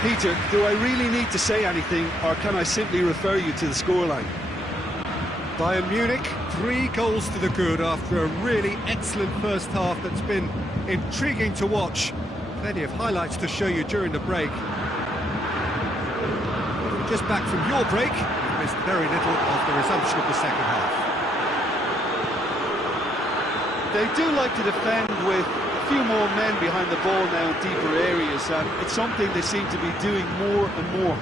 Peter, do I really need to say anything, or can I simply refer you to the scoreline? Bayern Munich, 3 goals to the good after a really excellent first half that's been intriguing to watch. Plenty of highlights to show you during the break. Just back from your break, you've missed very little of the resumption of the second half. They do like to defend with a few more men behind the ball now in deeper areas, and it's something they seem to be doing more and more.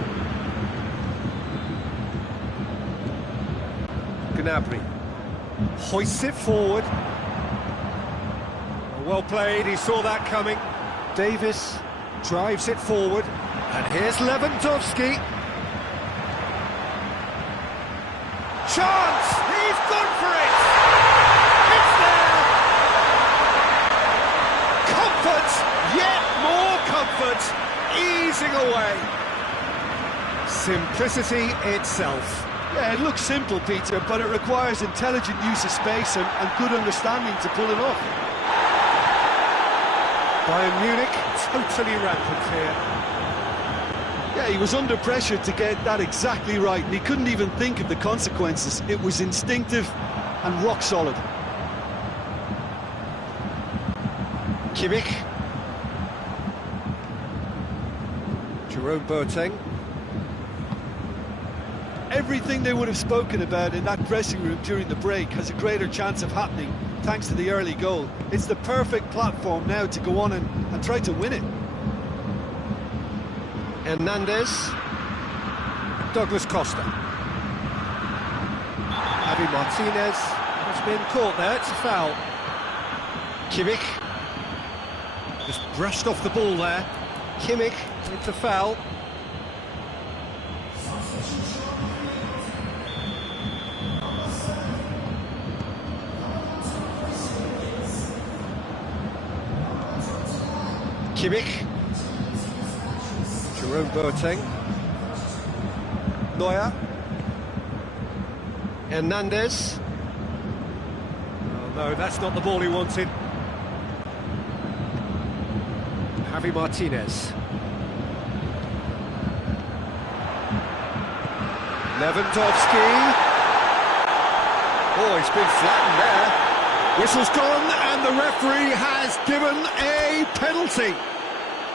Gnabry hoists it forward. Well played, he saw that coming. Davis drives it forward, and here's Lewandowski. Chance! He's gone for it! It's there! Comfort! Yet more comfort! Easing away. Simplicity itself. Yeah, it looks simple, Peter, but it requires intelligent use of space and good understanding to pull it off. Bayern Munich totally rampant here. Yeah, he was under pressure to get that exactly right, and he couldn't even think of the consequences. It was instinctive and rock solid. Kimmich. Jerome Boateng. Everything they would have spoken about in that dressing room during the break has a greater chance of happening thanks to the early goal. It's the perfect platform now to go on and try to win it. Hernandez. Douglas Costa. Javi Martinez has been caught there, it's a foul. Kimmich. Just brushed off the ball there. Kimmich, it's a foul. Kimmich. Jerome Boateng. Neuer. Hernandez. Oh no, that's not the ball he wanted. Javi Martinez. Lewandowski. Oh, he's been flattened there. Whistle's gone, and the referee has given a penalty.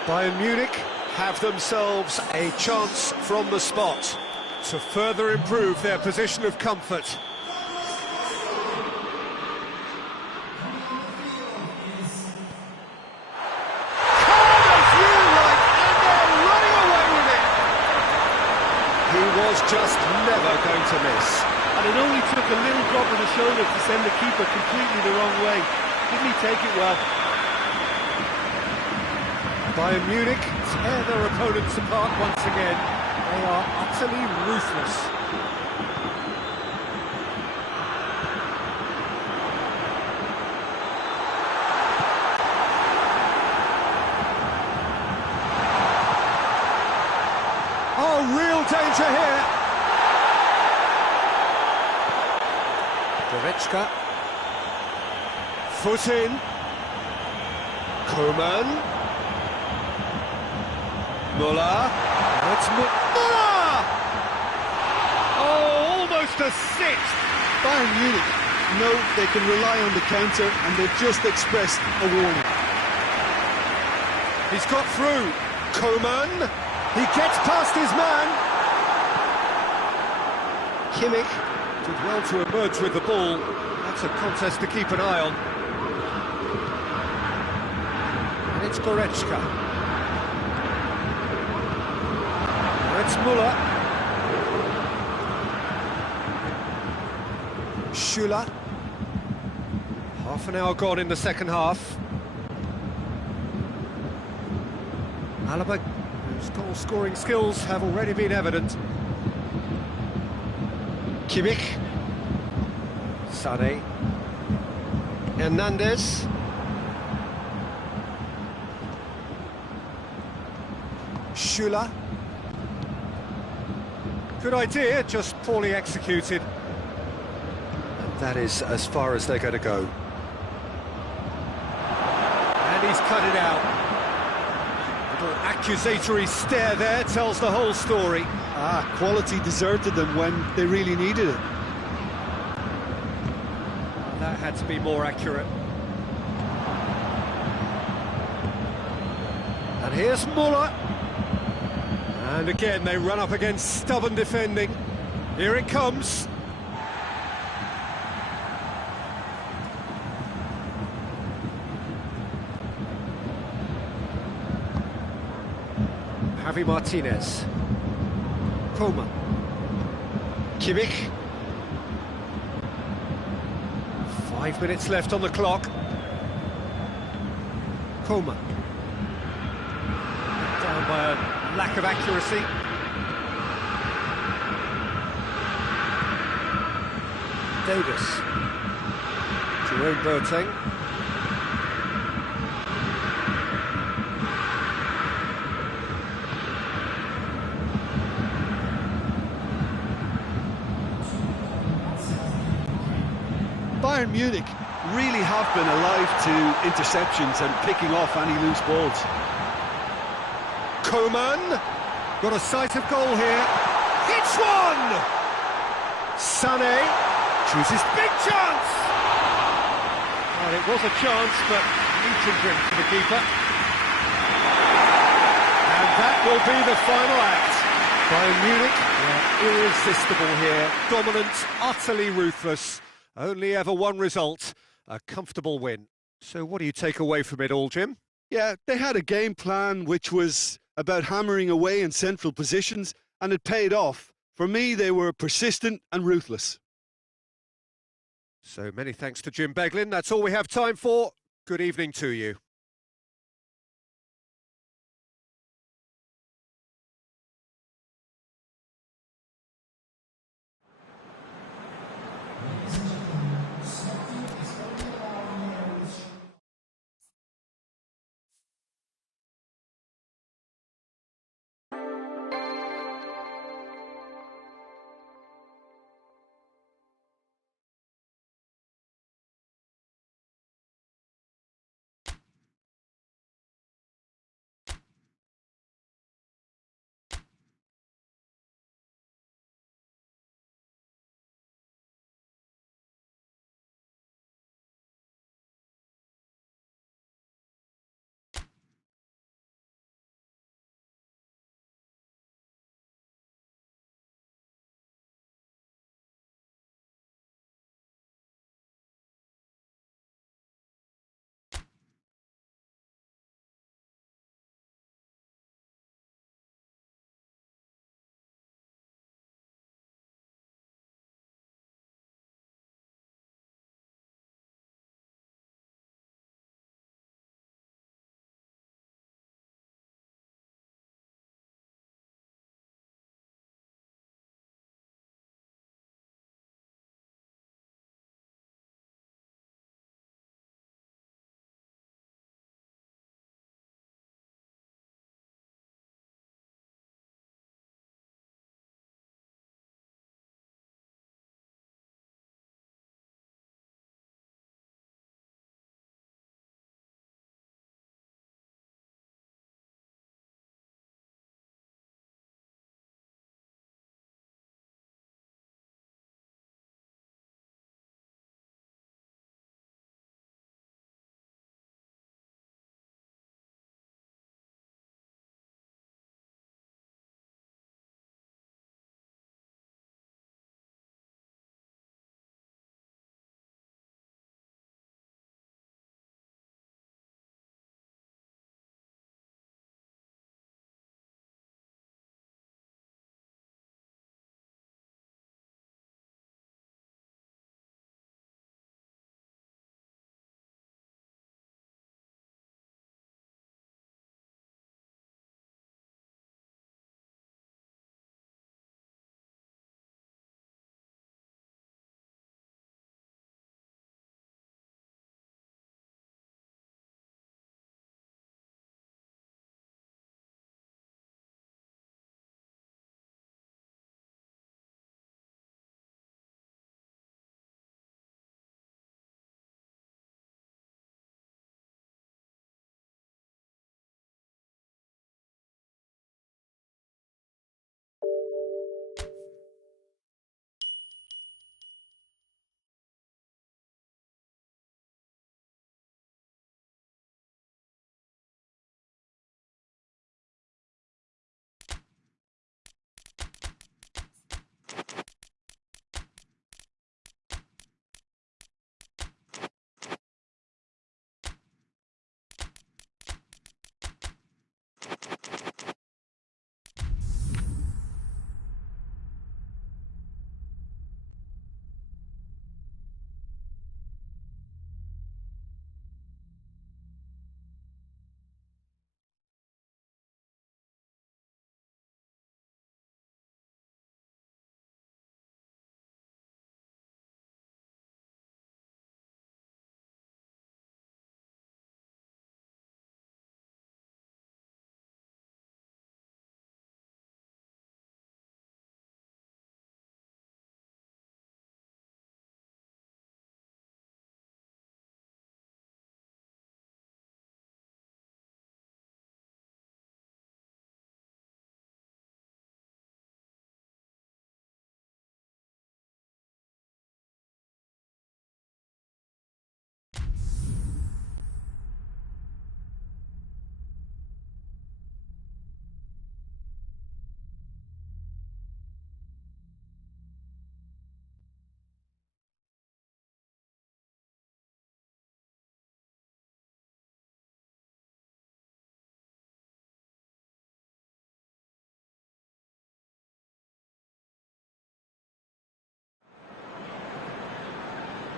Bayern Munich have themselves a chance from the spot to further improve their position of comfort. Just never going to miss. And it only took a little drop of the shoulder to send the keeper completely the wrong way. Didn't he take it well? Bayern Munich tear their opponents apart once again. They are utterly ruthless. Oh, real danger here. Goretzka. Foot in. Koeman. Müller. That's Müller! Oh, almost a sixth. Bayern Munich know they can rely on the counter, and they've just expressed a warning. He's got through. Koeman. He gets past his man. Kimmich did well to emerge with the ball. That's a contest to keep an eye on. And it's Goretzka. It's Müller. Schüller. Half an hour gone in the second half. Alaba, whose goal-scoring skills have already been evident. Kimmich. Sané. Hernandez. Schüller. Good idea, just poorly executed. And that is as far as they're going to go. And he's cut it out. Little accusatory stare there tells the whole story. Quality deserted them when they really needed it. That had to be more accurate. And here's Müller. And again, they run up against stubborn defending. Here it comes. Javi Martinez. Koeman. Kimmich. 5 minutes left on the clock. Koeman. Down by a lack of accuracy. Davis. Jerome Boateng. Bayern Munich really have been alive to interceptions and picking off any loose balls. Koeman, got a sight of goal here. Hits one! Sané chooses big chance! Well, it was a chance, but neutral grip for the keeper. And that will be the final act. Bayern Munich, irresistible here. Dominant, utterly ruthless. Only ever one result, a comfortable win. So what do you take away from it all, Jim? Yeah, they had a game plan which was about hammering away in central positions, and it paid off. For me, they were persistent and ruthless. So many thanks to Jim Beglin. That's all we have time for. Good evening to you.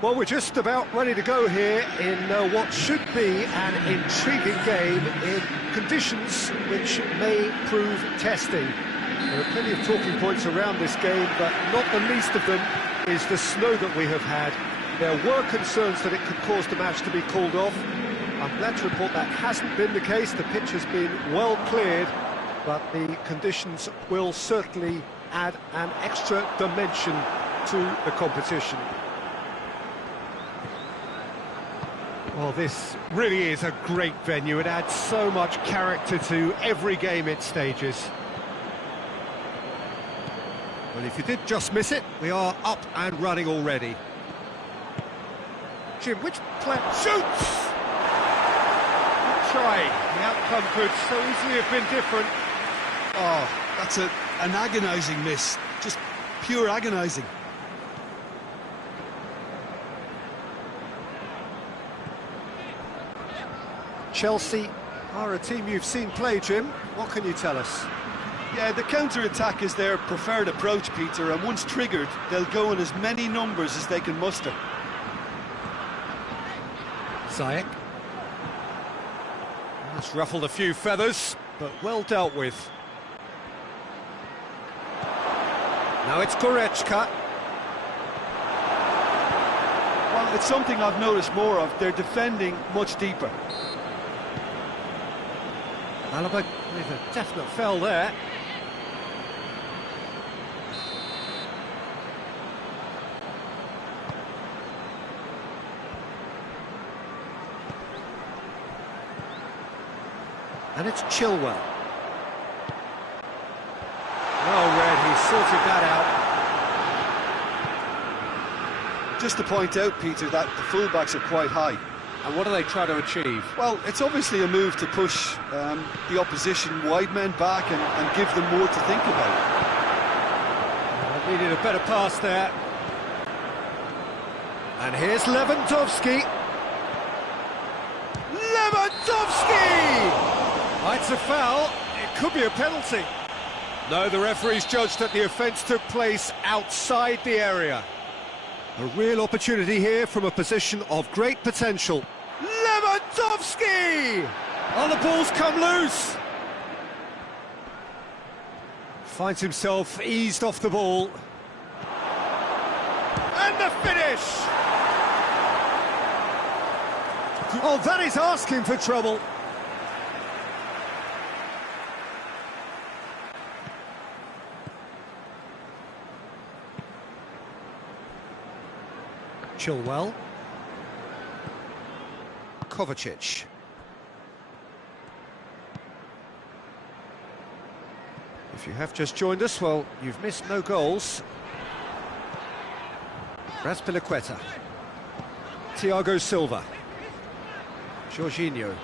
Well, we're just about ready to go here in what should be an intriguing game in conditions which may prove testing. There are plenty of talking points around this game, but not the least of them is the snow that we have had. There were concerns that it could cause the match to be called off. I'm glad to report that hasn't been the case. The pitch has been well cleared, but the conditions will certainly add an extra dimension to the competition. Well, this really is a great venue. It adds so much character to every game it stages. Well, if you did just miss it, we are up and running already. Jim, which player shoots? Good try. The outcome could so easily have been different. Oh, that's an agonising miss. Just pure agonising. Chelsea are a team you've seen play, Jim. What can you tell us? Yeah, the counter-attack is their preferred approach, Peter, and once triggered, they'll go in as many numbers as they can muster. Ziyech. That's ruffled a few feathers, but well dealt with. Now it's Goretzka. Well, it's something I've noticed more of. They're defending much deeper. Alaba with a definite foul there. And it's Chilwell. Well read, he sorted that out. Just to point out, Peter, that the fullbacks are quite high. And what do they try to achieve? Well, it's obviously a move to push the opposition wide men back and give them more to think about. Needed a better pass there. And here's Lewandowski. Lewandowski! It's a foul. It could be a penalty. No, the referee's judged that the offence took place outside the area. A real opportunity here from a position of great potential. Lewandowski! Oh, the ball's come loose. Finds himself eased off the ball. And the finish! Oh, that is asking for trouble. Chilwell. Kovacic. If you have just joined us, well, you've missed no goals. Raspilicueta. Thiago Silva. Jorginho.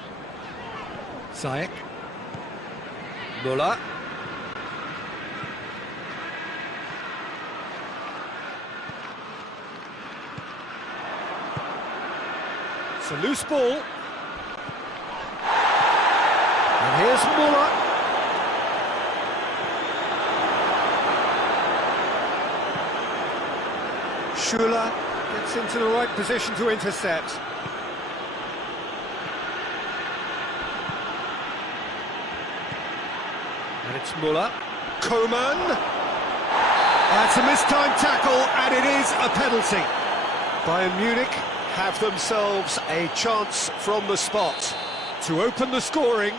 Ziyech. Müller. It's a loose ball. And here's Müller. Schuler gets into the right position to intercept. And it's Müller. Koeman. That's a mistimed tackle, and it is a penalty. Bayern Munich have themselves a chance from the spot to open the scoring.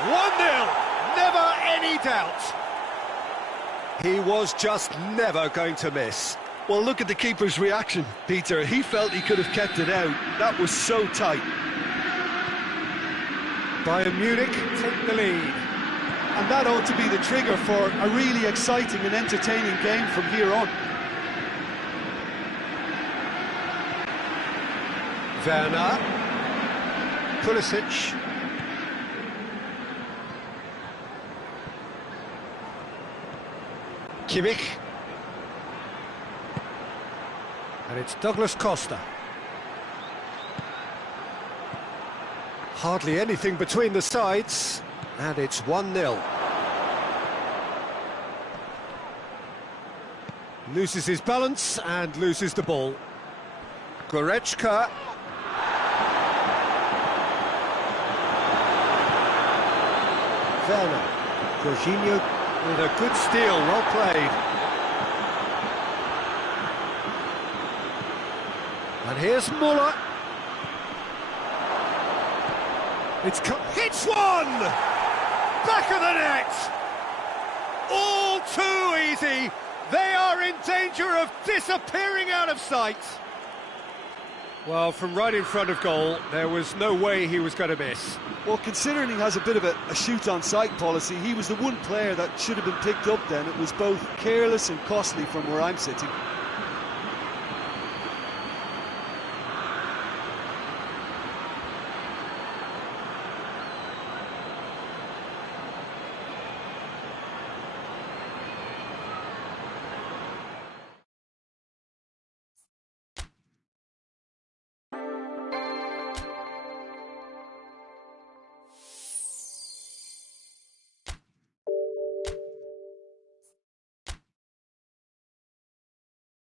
1-0, never any doubt. He was just never going to miss. Well, look at the keeper's reaction, Peter. He felt he could have kept it out. That was so tight. Bayern Munich take the lead. And that ought to be the trigger for a really exciting and entertaining game from here on. Werner. Pulisic. Kimmich. And it's Douglas Costa. Hardly anything between the sides, and it's 1-0. Loses his balance and loses the ball. Goretzka. Werner. Jorginho with a good steal, well played. And here's Muller. Hits one! Back of the net! All too easy. They are in danger of disappearing out of sight. Well, from right in front of goal, there was no way he was going to miss. Well, considering he has a bit of a shoot-on-sight policy, he was the one player that should have been picked up then. It was both careless and costly from where I'm sitting.